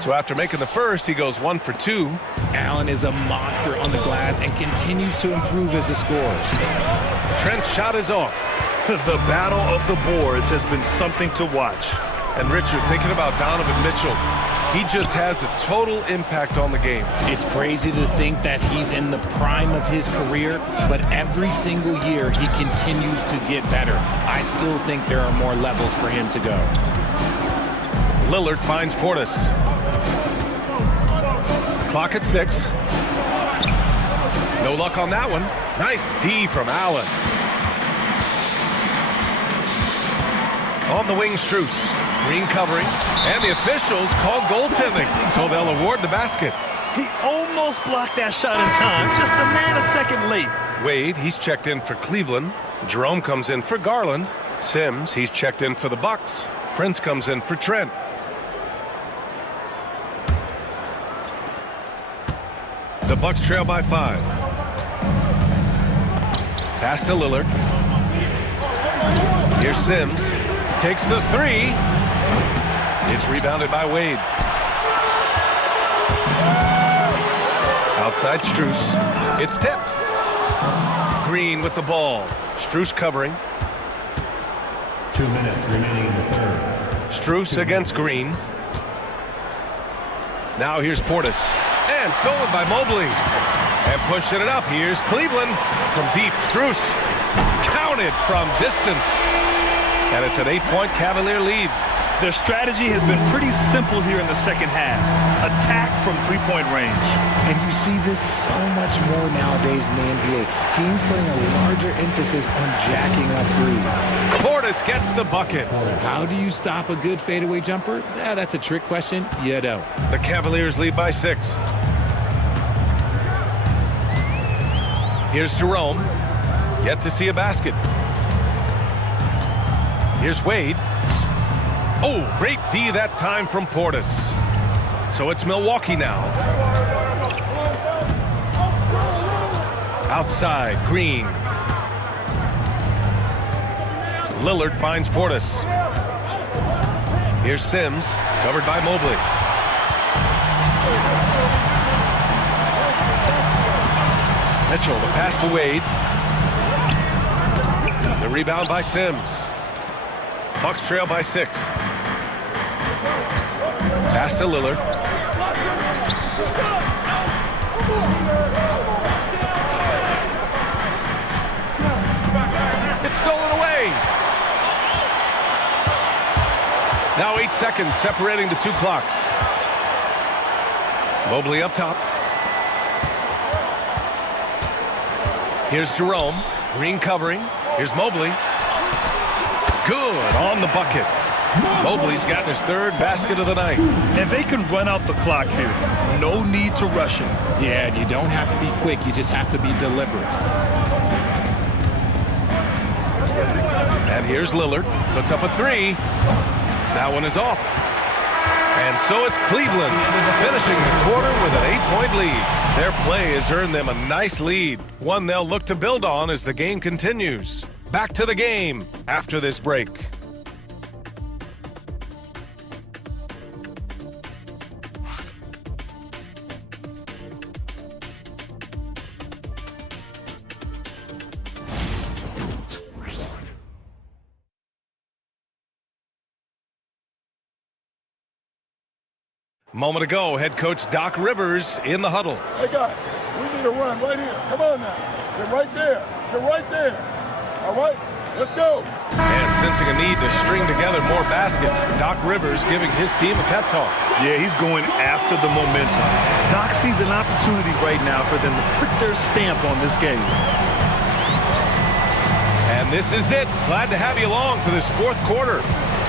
So after making the first, he goes 1 for 2. Allen is a monster on the glass and continues to improve as a scorer. Trent's shot is off. The battle of the boards has been something to watch. And Richard, thinking about Donovan Mitchell, he just has a total impact on the game. It's crazy to think that he's in the prime of his career, but every single year he continues to get better. I still think there are more levels for him to go. Lillard finds Portis. Clock at 6. No luck on that one. Nice D from Allen. On the wing, Strus. Green covering, and the officials call goaltending, so they'll award the basket. He almost blocked that shot in time, just a nanosecond late. Wade, he's checked in for Cleveland. Jerome comes in for Garland. Sims, he's checked in for the Bucks. Prince comes in for Trent. The Bucks trail by 5. Pass to Lillard. Here's Sims. Takes the 3. It's rebounded by Wade. Outside Strus. It's tipped. Green with the ball. Strus covering. 2 minutes remaining in the third. Strus against Green. Now here's Portis. And stolen by Mobley. And pushing it up. Here's Cleveland from deep. Strus counted from distance. And it's an 8-point Cavalier lead. Their strategy has been pretty simple here in the second half. Attack from three-point range. And you see this so much more nowadays in the NBA. Teams putting a larger emphasis on jacking up threes. Portis gets the bucket. How do you stop a good fadeaway jumper? That's a trick question. You don't. The Cavaliers lead by 6. Here's Jerome. Yet to see a basket. Here's Wade. Oh, great D that time from Portis. So it's Milwaukee now. Outside, Green. Lillard finds Portis. Here's Sims, covered by Mobley. Mitchell, the pass to Wade. The rebound by Sims. Bucks trail by 6. Pass to Lillard. It's stolen away. Now 8 seconds separating the 2 clocks. Mobley up top. Here's Jerome. Green covering. Here's Mobley. Good on the bucket. Mobley's gotten his 3rd basket of the night. And they can run out the clock here. No need to rush it. Yeah, and you don't have to be quick. You just have to be deliberate. And here's Lillard. Puts up a 3. That one is off. And so it's Cleveland finishing the quarter with an 8-point lead. Their play has earned them a nice lead, one they'll look to build on as the game continues. Back to the game after this break. Moment ago, head coach Doc Rivers in the huddle. Hey, guys, we need a run right here. Come on now. You're right there. You're right there. All right, let's go. And sensing a need to string together more baskets, Doc Rivers giving his team a pep talk. Yeah, he's going after the momentum. Doc sees an opportunity right now for them to put their stamp on this game. And this is it. Glad to have you along for this 4th quarter.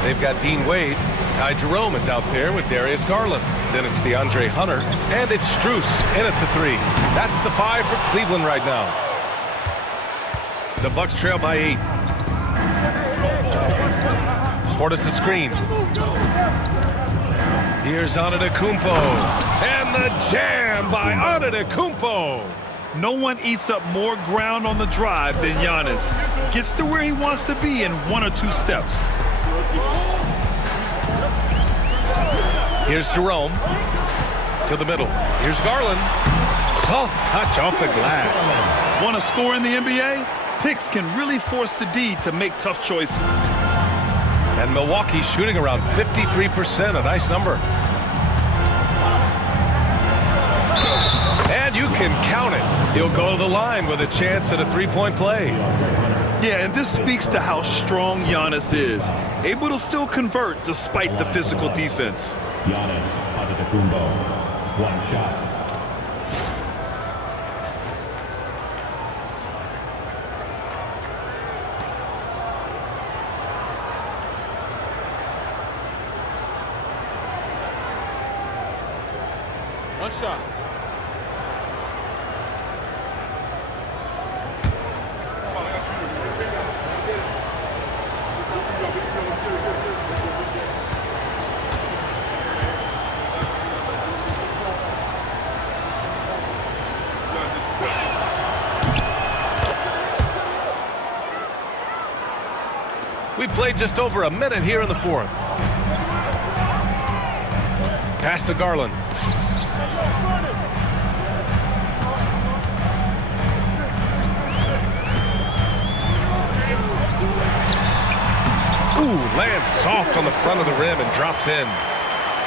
They've got Dean Wade. Ty Jerome is out there with Darius Garland. Then it's DeAndre Hunter. And it's Strus in at the 3. That's the 5 for Cleveland right now. The Bucks trail by 8. Portis a screen. Here's Antetokounmpo. And the jam by Antetokounmpo. No one eats up more ground on the drive than Giannis. Gets to where he wants to be in 1 or 2 steps. Here's Jerome. To the middle. Here's Garland. Soft touch off the glass. Want to score in the NBA? Picks can really force the D to make tough choices. And Milwaukee shooting around 53%, a nice number. And you can count it. He'll go to the line with a chance at a three-point play. Yeah, and this speaks to how strong Giannis is. Able to still convert despite the physical defense. Giannis Antetokounmpo, one shot. One shot. We played just over a minute here in the fourth. Pass to Garland. Ooh, lands soft on the front of the rim and drops in.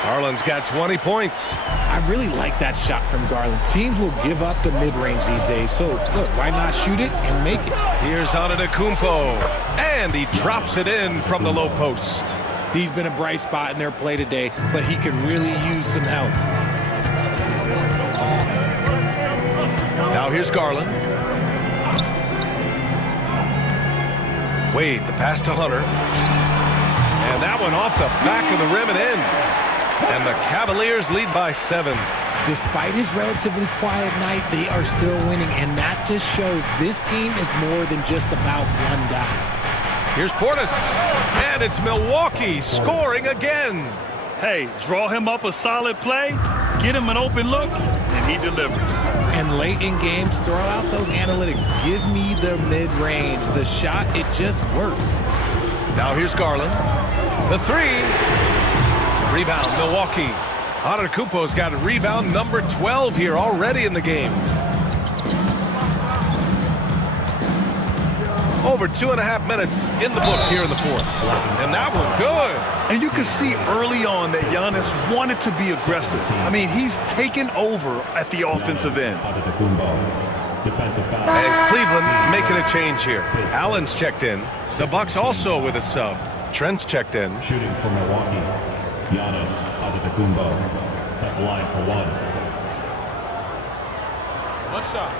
Garland's got 20 points. I really like that shot from Garland. Teams will give up the mid-range these days, so look, why not shoot it and make it? Here's Antetokounmpo, and he drops it in from the low post. He's been a bright spot in their play today, but he could really use some help. Now here's Garland. Wade, the pass to Hunter. And that one off the back of the rim and in. And the Cavaliers lead by 7. Despite his relatively quiet night, they are still winning, and that just shows this team is more than just about one guy. Here's Portis, and it's Milwaukee scoring again. Hey, draw him up a solid play, get him an open look, and he delivers. And late in games, throw out those analytics. Give me the mid-range. The shot, it just works. Now here's Garland. The three. Rebound, Milwaukee. Antetokounmpo's got a rebound number 12 here already in the game. Over 2.5 minutes in the books here in the fourth. And that one good. And you can see early on that Giannis wanted to be aggressive. I mean, he's taken over at the offensive end. Defensive foul. And Cleveland making a change here. Allen's checked in. The Bucks also with a sub. Trent's checked in. Shooting for Milwaukee. Giannis Antetokounmpo at the line for one. One shot.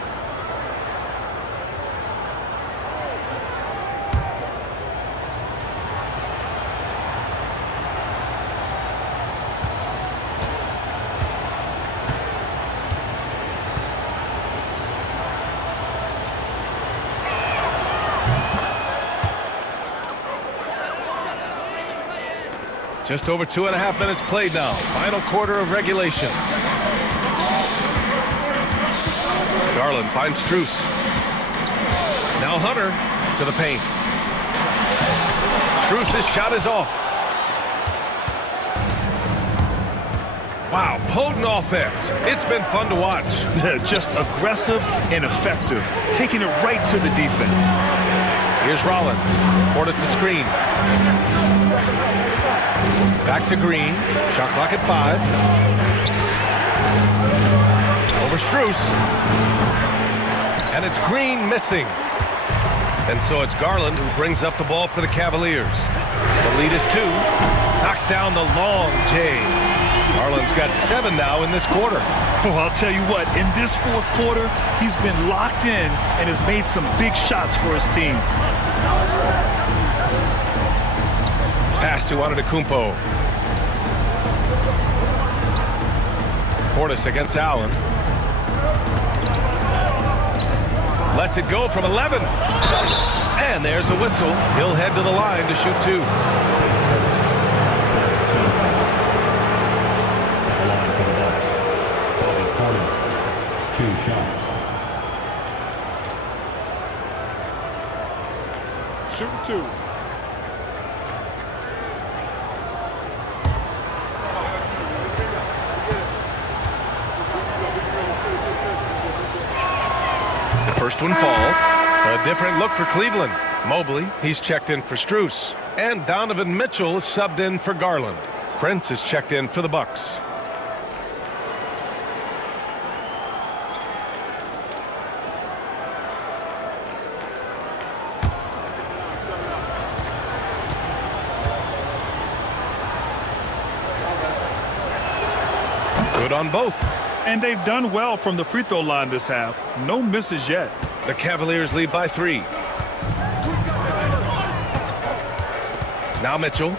Just over 2.5 minutes played now. Final quarter of regulation. Garland finds Strus. Now Hunter to the paint. Strus' shot is off. Wow, potent offense. It's been fun to watch. Just aggressive and effective, taking it right to the defense. Here's Rollins. Portis the screen. Back to Green. Shot clock at 5. Over Strus. And it's Green missing. And so it's Garland who brings up the ball for the Cavaliers. The lead is 2. Knocks down the long J. Garland's got 7 now in this quarter. Well, I'll tell you what, in this fourth quarter, he's been locked in and has made some big shots for his team. Pass to Antetokounmpo. Portis against Allen. Lets it go from 11. And there's a whistle. He'll head to the line to shoot 2. At the line for the Bucks. Bobby Portis, 2 shots. Shooting 2. First one falls. A different look for Cleveland. Mobley, he's checked in for Strus. And Donovan Mitchell is subbed in for Garland. Prince is checked in for the Bucks. Good on both. And they've done well from the free throw line this half. No misses yet. The Cavaliers lead by 3. Now Mitchell.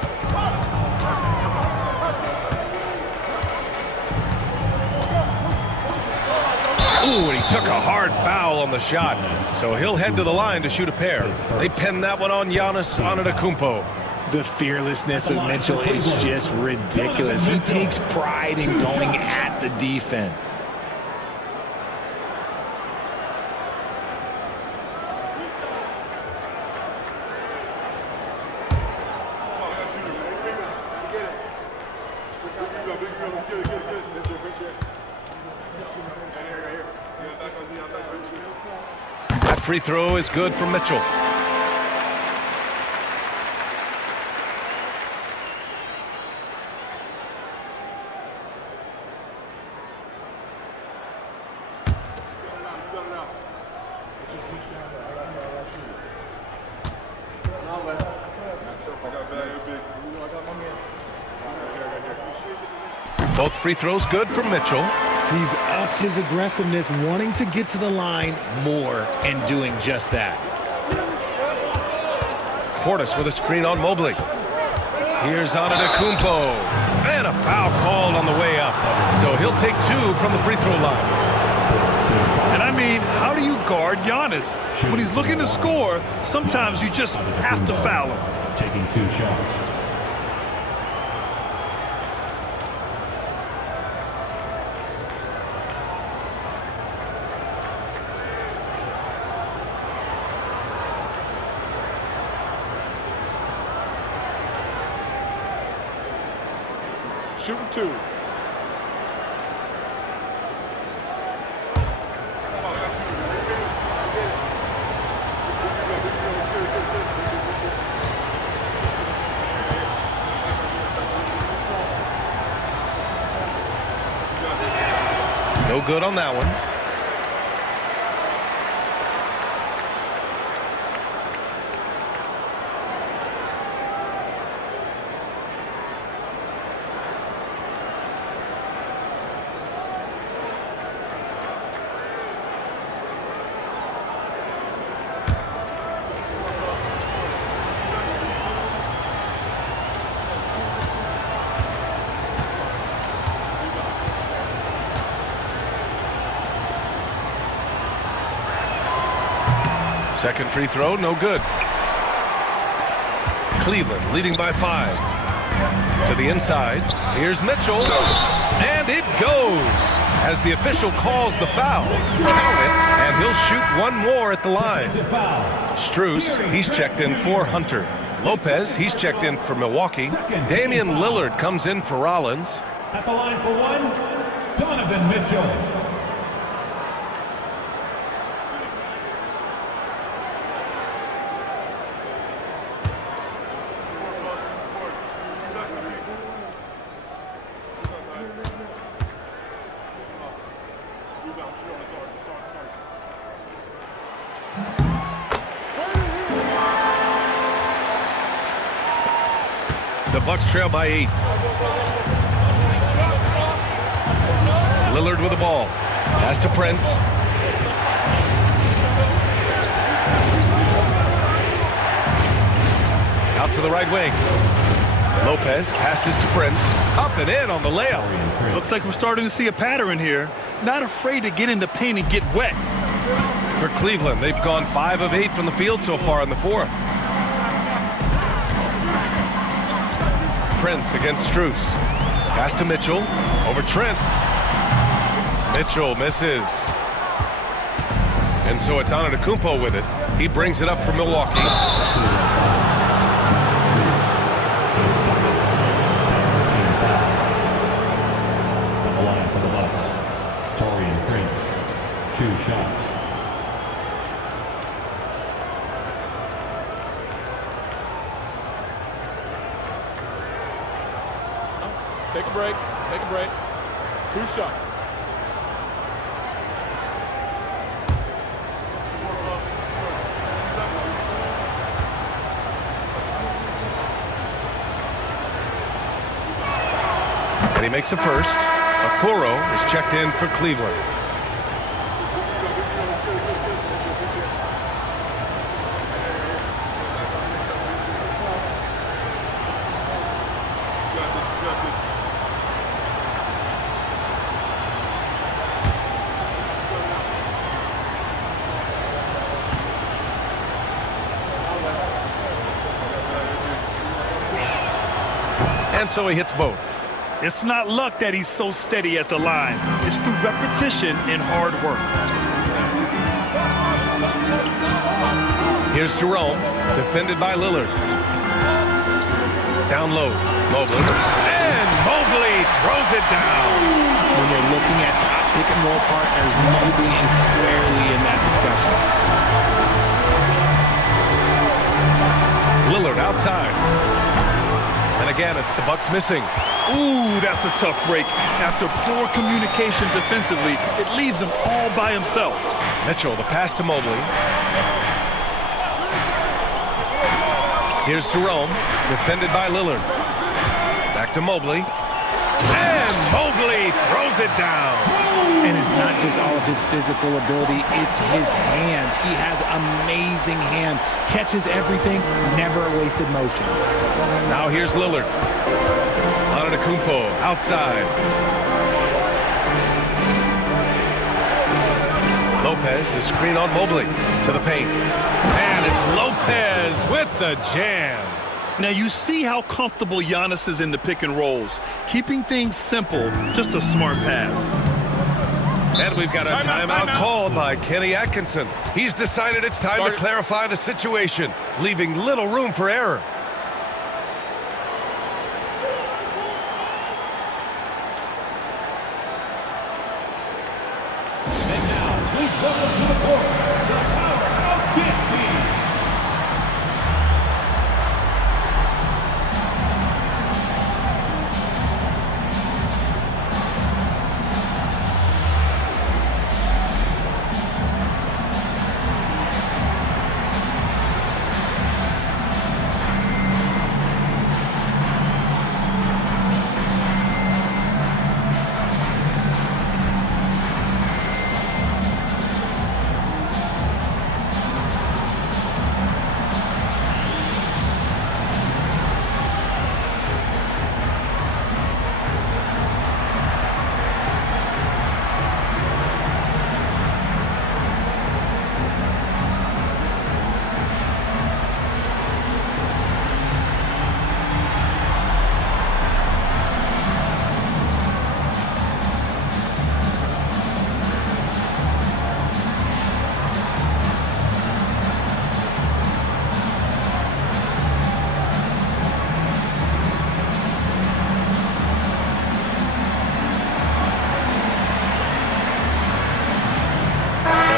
Ooh, and he took a hard foul on the shot. So he'll head to the line to shoot a pair. They pinned that one on Giannis Antetokounmpo. The fearlessness of Mitchell is just ridiculous. He takes pride in going at the defense. That free throw is good for Mitchell. Both free throws good for Mitchell. He's upped his aggressiveness, wanting to get to the line more and doing just that. Portis with a screen on Mobley. Here's Antetokounmpo. And a foul called on the way up. So he'll take 2 from the free throw line. And I mean, how do you guard Giannis? When he's looking to score, sometimes you just have to foul him. Taking 2 shots. Shooting 2. No good on that one. Second free throw, no good. Cleveland leading by 5. To the inside, here's Mitchell, and it goes. As the official calls the foul, count it, and he'll shoot 1 more at the line. Strus, he's checked in for Hunter. Lopez, he's checked in for Milwaukee. Damian Lillard comes in for Rollins. At the line for 1, Donovan Mitchell. The Bucks trail by 8. Lillard with the ball. Pass to Prince. Out to the right wing. Lopez passes to Prince. Up and in on the layup. Looks like we're starting to see a pattern here. Not afraid to get in the paint and get wet. For Cleveland, they've gone 5 of 8 from the field so far in the 4th. Prince against Strus. Pass to Mitchell. Over Trent. Mitchell misses. And so it's Antetokounmpo with it. He brings it up for Milwaukee. On the line for the Bucks, 2 shots. Take a break. Take a break. 2 shots. And he makes a first. Okoro is checked in for Cleveland. And so he hits both. It's not luck that he's so steady at the line. It's through repetition and hard work. Here's Jerome, defended by Lillard. Down low, Mobley. And Mobley throws it down. When you're looking at top pick-and-roll partners, Mobley is squarely in that discussion. Lillard outside. And again, it's the Bucks missing. Ooh, that's a tough break. After poor communication defensively, it leaves him all by himself. Mitchell, the pass to Mobley. Here's Jerome, defended by Lillard. Back to Mobley. And Mobley throws it down. And it's not just all of his physical ability, it's his hands. He has amazing hands. Catches everything, never a wasted motion. Now here's Lillard. Antetokounmpo outside. Lopez, the screen on Mobley to the paint. And it's Lopez with the jam. Now you see how comfortable Giannis is in the pick and rolls. Keeping things simple, just a smart pass. And we've got a timeout called by Kenny Atkinson. He's decided it's time to clarify the situation, leaving little room for error. And now, please welcome to the court, the powerhouse kid team.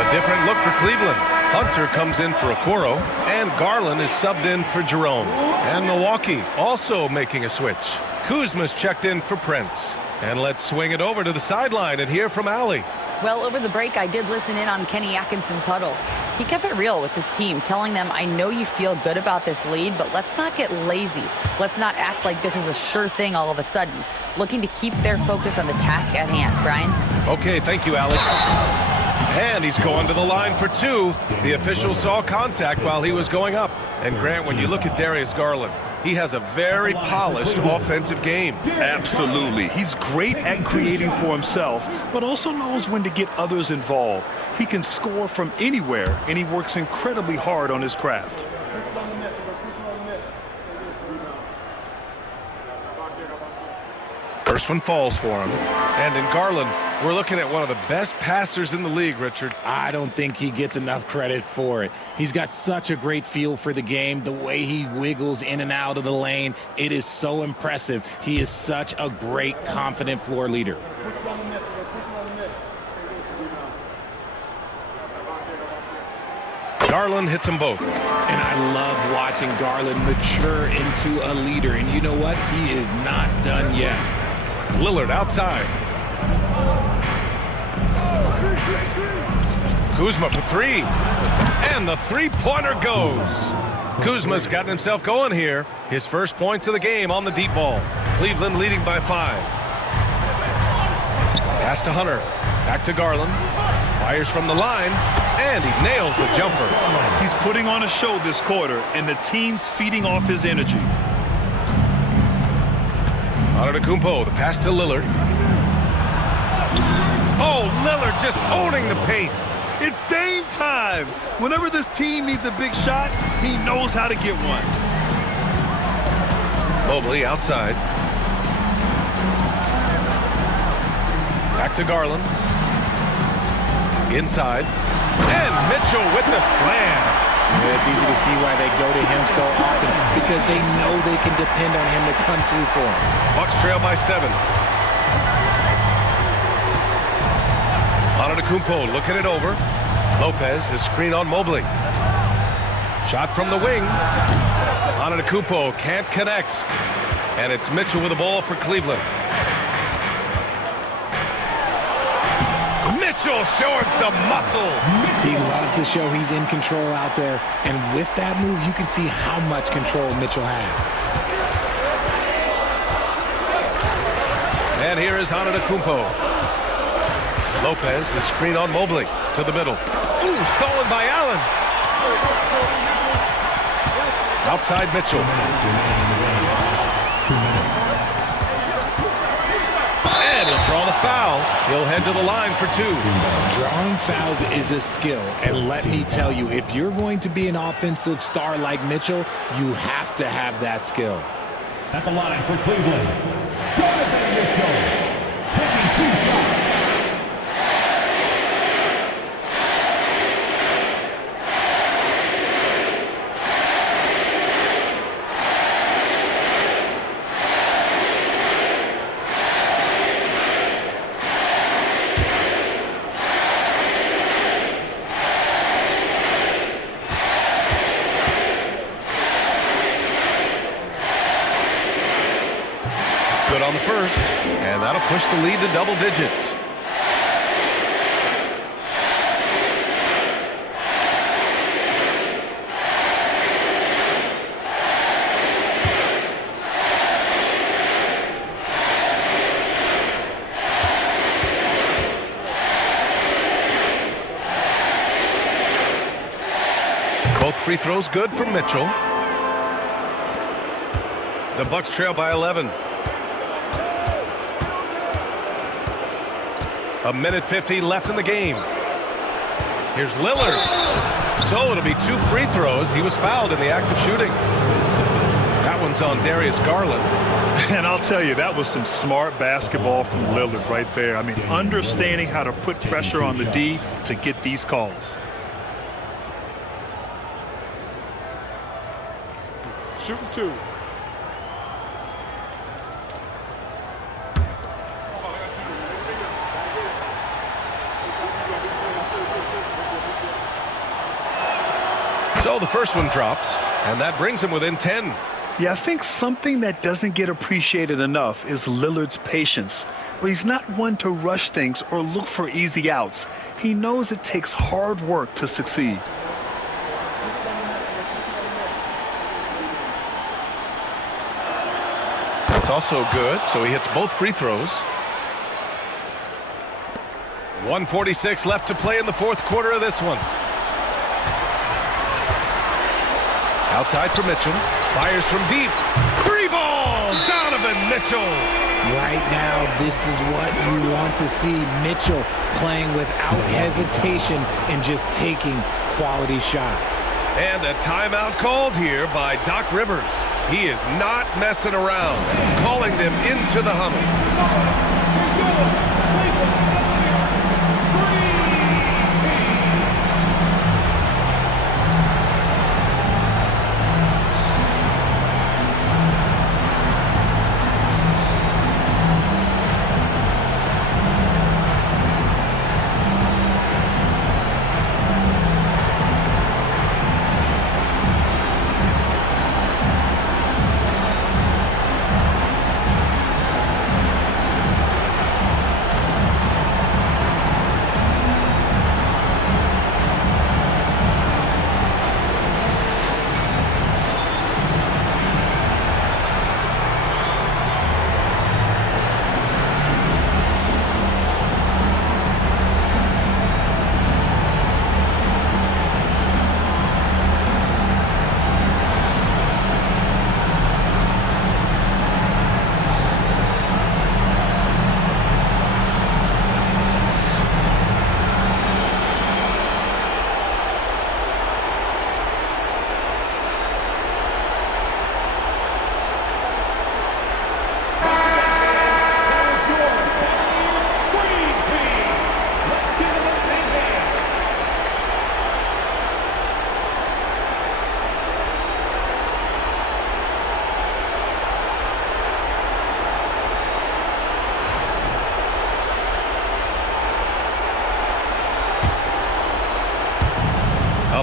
Different look for Cleveland. Hunter comes in for Okoro, and Garland is subbed in for Jerome. And Milwaukee also making a switch. Kuzma's checked in for Prince. And let's swing it over to the sideline and hear from Allie. Well, over the break, I did listen in on Kenny Atkinson's huddle. He kept it real with his team, telling them, I know you feel good about this lead, but let's not get lazy. Let's not act like this is a sure thing all of a sudden. Looking to keep their focus on the task at hand. Brian? Okay, thank you, Allie. And he's going to the line for two. The official saw contact while he was going up. And Grant, when you look at Darius Garland, he has a very polished offensive game. Absolutely. He's great at creating for himself, but also knows when to get others involved. He can score from anywhere, and he works incredibly hard on his craft. First one falls for him. And in Garland, we're looking at one of the best passers in the league, Richard. I don't think he gets enough credit for it. He's got such a great feel for the game, the way he wiggles in and out of the lane. It is so impressive. He is such a great, confident floor leader. Garland hits them both. And I love watching Garland mature into a leader. And you know what? He is not done yet. Lillard outside. Kuzma for three. And the three-pointer goes. Kuzma's gotten himself going here. His first points of the game on the deep ball. Cleveland leading by 5. Pass to Hunter. Back to Garland. Fires from the line. And he nails the jumper. He's putting on a show this quarter, and the team's feeding off his energy. Antetokounmpo, the pass to Lillard. Oh, Lillard just owning the paint. It's Dame time. Whenever this team needs a big shot, he knows how to get one. Mobley outside. Back to Garland. Inside. And Mitchell with the slam. Yeah, it's easy to see why they go to him so often, because they know they can depend on him to come through for them. Bucks trail by 7. Antetokounmpo looking it over. Lopez, the screen on Mobley. Shot from the wing. Antetokounmpo can't connect. And it's Mitchell with the ball for Cleveland. Mitchell showing some muscle. He loves to show he's in control out there. And with that move, you can see how much control Mitchell has. And here is Antetokounmpo. Lopez, the screen on Mobley. To the middle. Ooh, stolen by Allen. Outside Mitchell. And he'll draw the foul. He'll head to the line for 2. Drawing fouls is a skill, and let me tell you, if you're going to be an offensive star like Mitchell, you have to have that skill. At the line for Cleveland, Donovan Mitchell, taking 2 shots. Good on the first, and that'll push the lead to double digits. Both free throws good for Mitchell. The Bucks trail by 11. 1:50 left in the game. Here's Lillard. So it'll be 2 free throws. He was fouled in the act of shooting. That one's on Darius Garland. And I'll tell you, that was some smart basketball from Lillard right there. I mean, understanding how to put pressure on the D to get these calls. Shooting 2. So the first one drops, and that brings him within 10. Yeah, I think something that doesn't get appreciated enough is Lillard's patience. But he's not one to rush things or look for easy outs. He knows it takes hard work to succeed. That's also good, so he hits both free throws. 1:46 left to play in the fourth quarter of this one. Outside for Mitchell. Fires from deep. 3-ball! Donovan Mitchell! Right now, this is what you want to see. Mitchell playing without hesitation and just taking quality shots. And a timeout called here by Doc Rivers. He is not messing around, calling them into the huddle.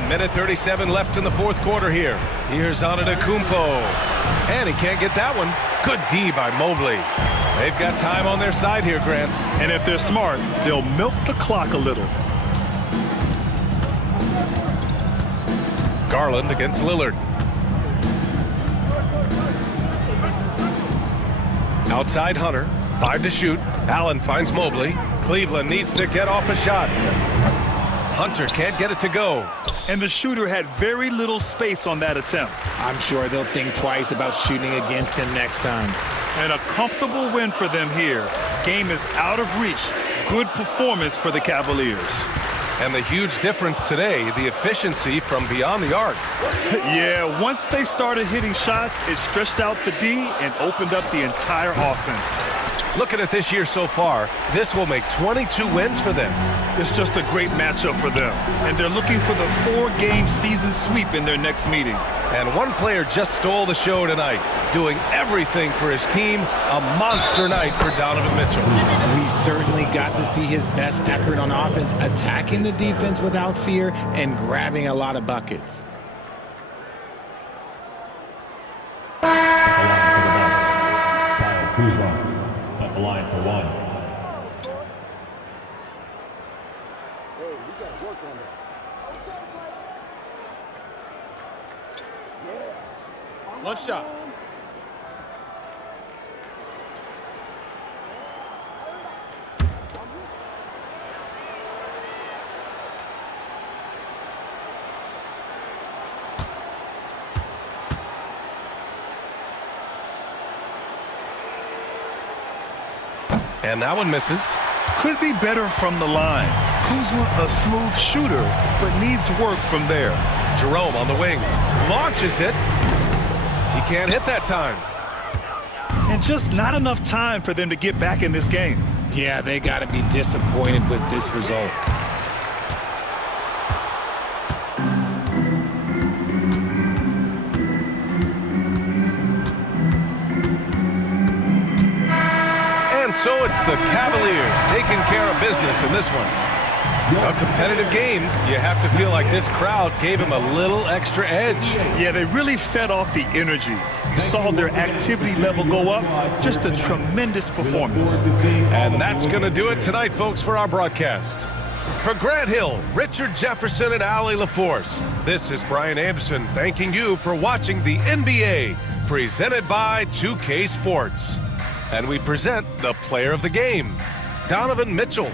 minute 37 left in the fourth quarter here. Here's Antetokounmpo. And he can't get that one. Good D by Mobley. They've got time on their side here, Grant. And if they're smart, they'll milk the clock a little. Garland against Lillard. Outside Hunter. 5 to shoot. Allen finds Mobley. Cleveland needs to get off a shot. Hunter can't get it to go. And the shooter had very little space on that attempt. I'm sure they'll think twice about shooting against him next time. And a comfortable win for them here. Game is out of reach. Good performance for the Cavaliers. And the huge difference today, the efficiency from beyond the arc. Yeah, once they started hitting shots, it stretched out the D and opened up the entire offense. Looking at this year so far, this will make 22 wins for them. It's just a great matchup for them. And they're looking for the 4-game season sweep in their next meeting. And one player just stole the show tonight, doing everything for his team. A monster night for Donovan Mitchell. We certainly got to see his best effort on offense, attacking the defense without fear and grabbing a lot of buckets. Kuzma at the line for 1. One shot. And that one misses. Could be better from the line. Kuzma a smooth shooter, but needs work from there. Jerome on the wing. Launches it. He can't hit that time. And just not enough time for them to get back in this game. Yeah, they got to be disappointed with this result. So it's the Cavaliers taking care of business in this one. A competitive game. You have to feel like this crowd gave him a little extra edge. Yeah, they really fed off the energy. You saw their activity level go up. Just a tremendous performance. And that's going to do it tonight, folks, for our broadcast. For Grant Hill, Richard Jefferson, and Allie LaForce, this is Brian Anderson thanking you for watching the NBA, presented by 2K Sports. And we present the player of the game, Donovan Mitchell.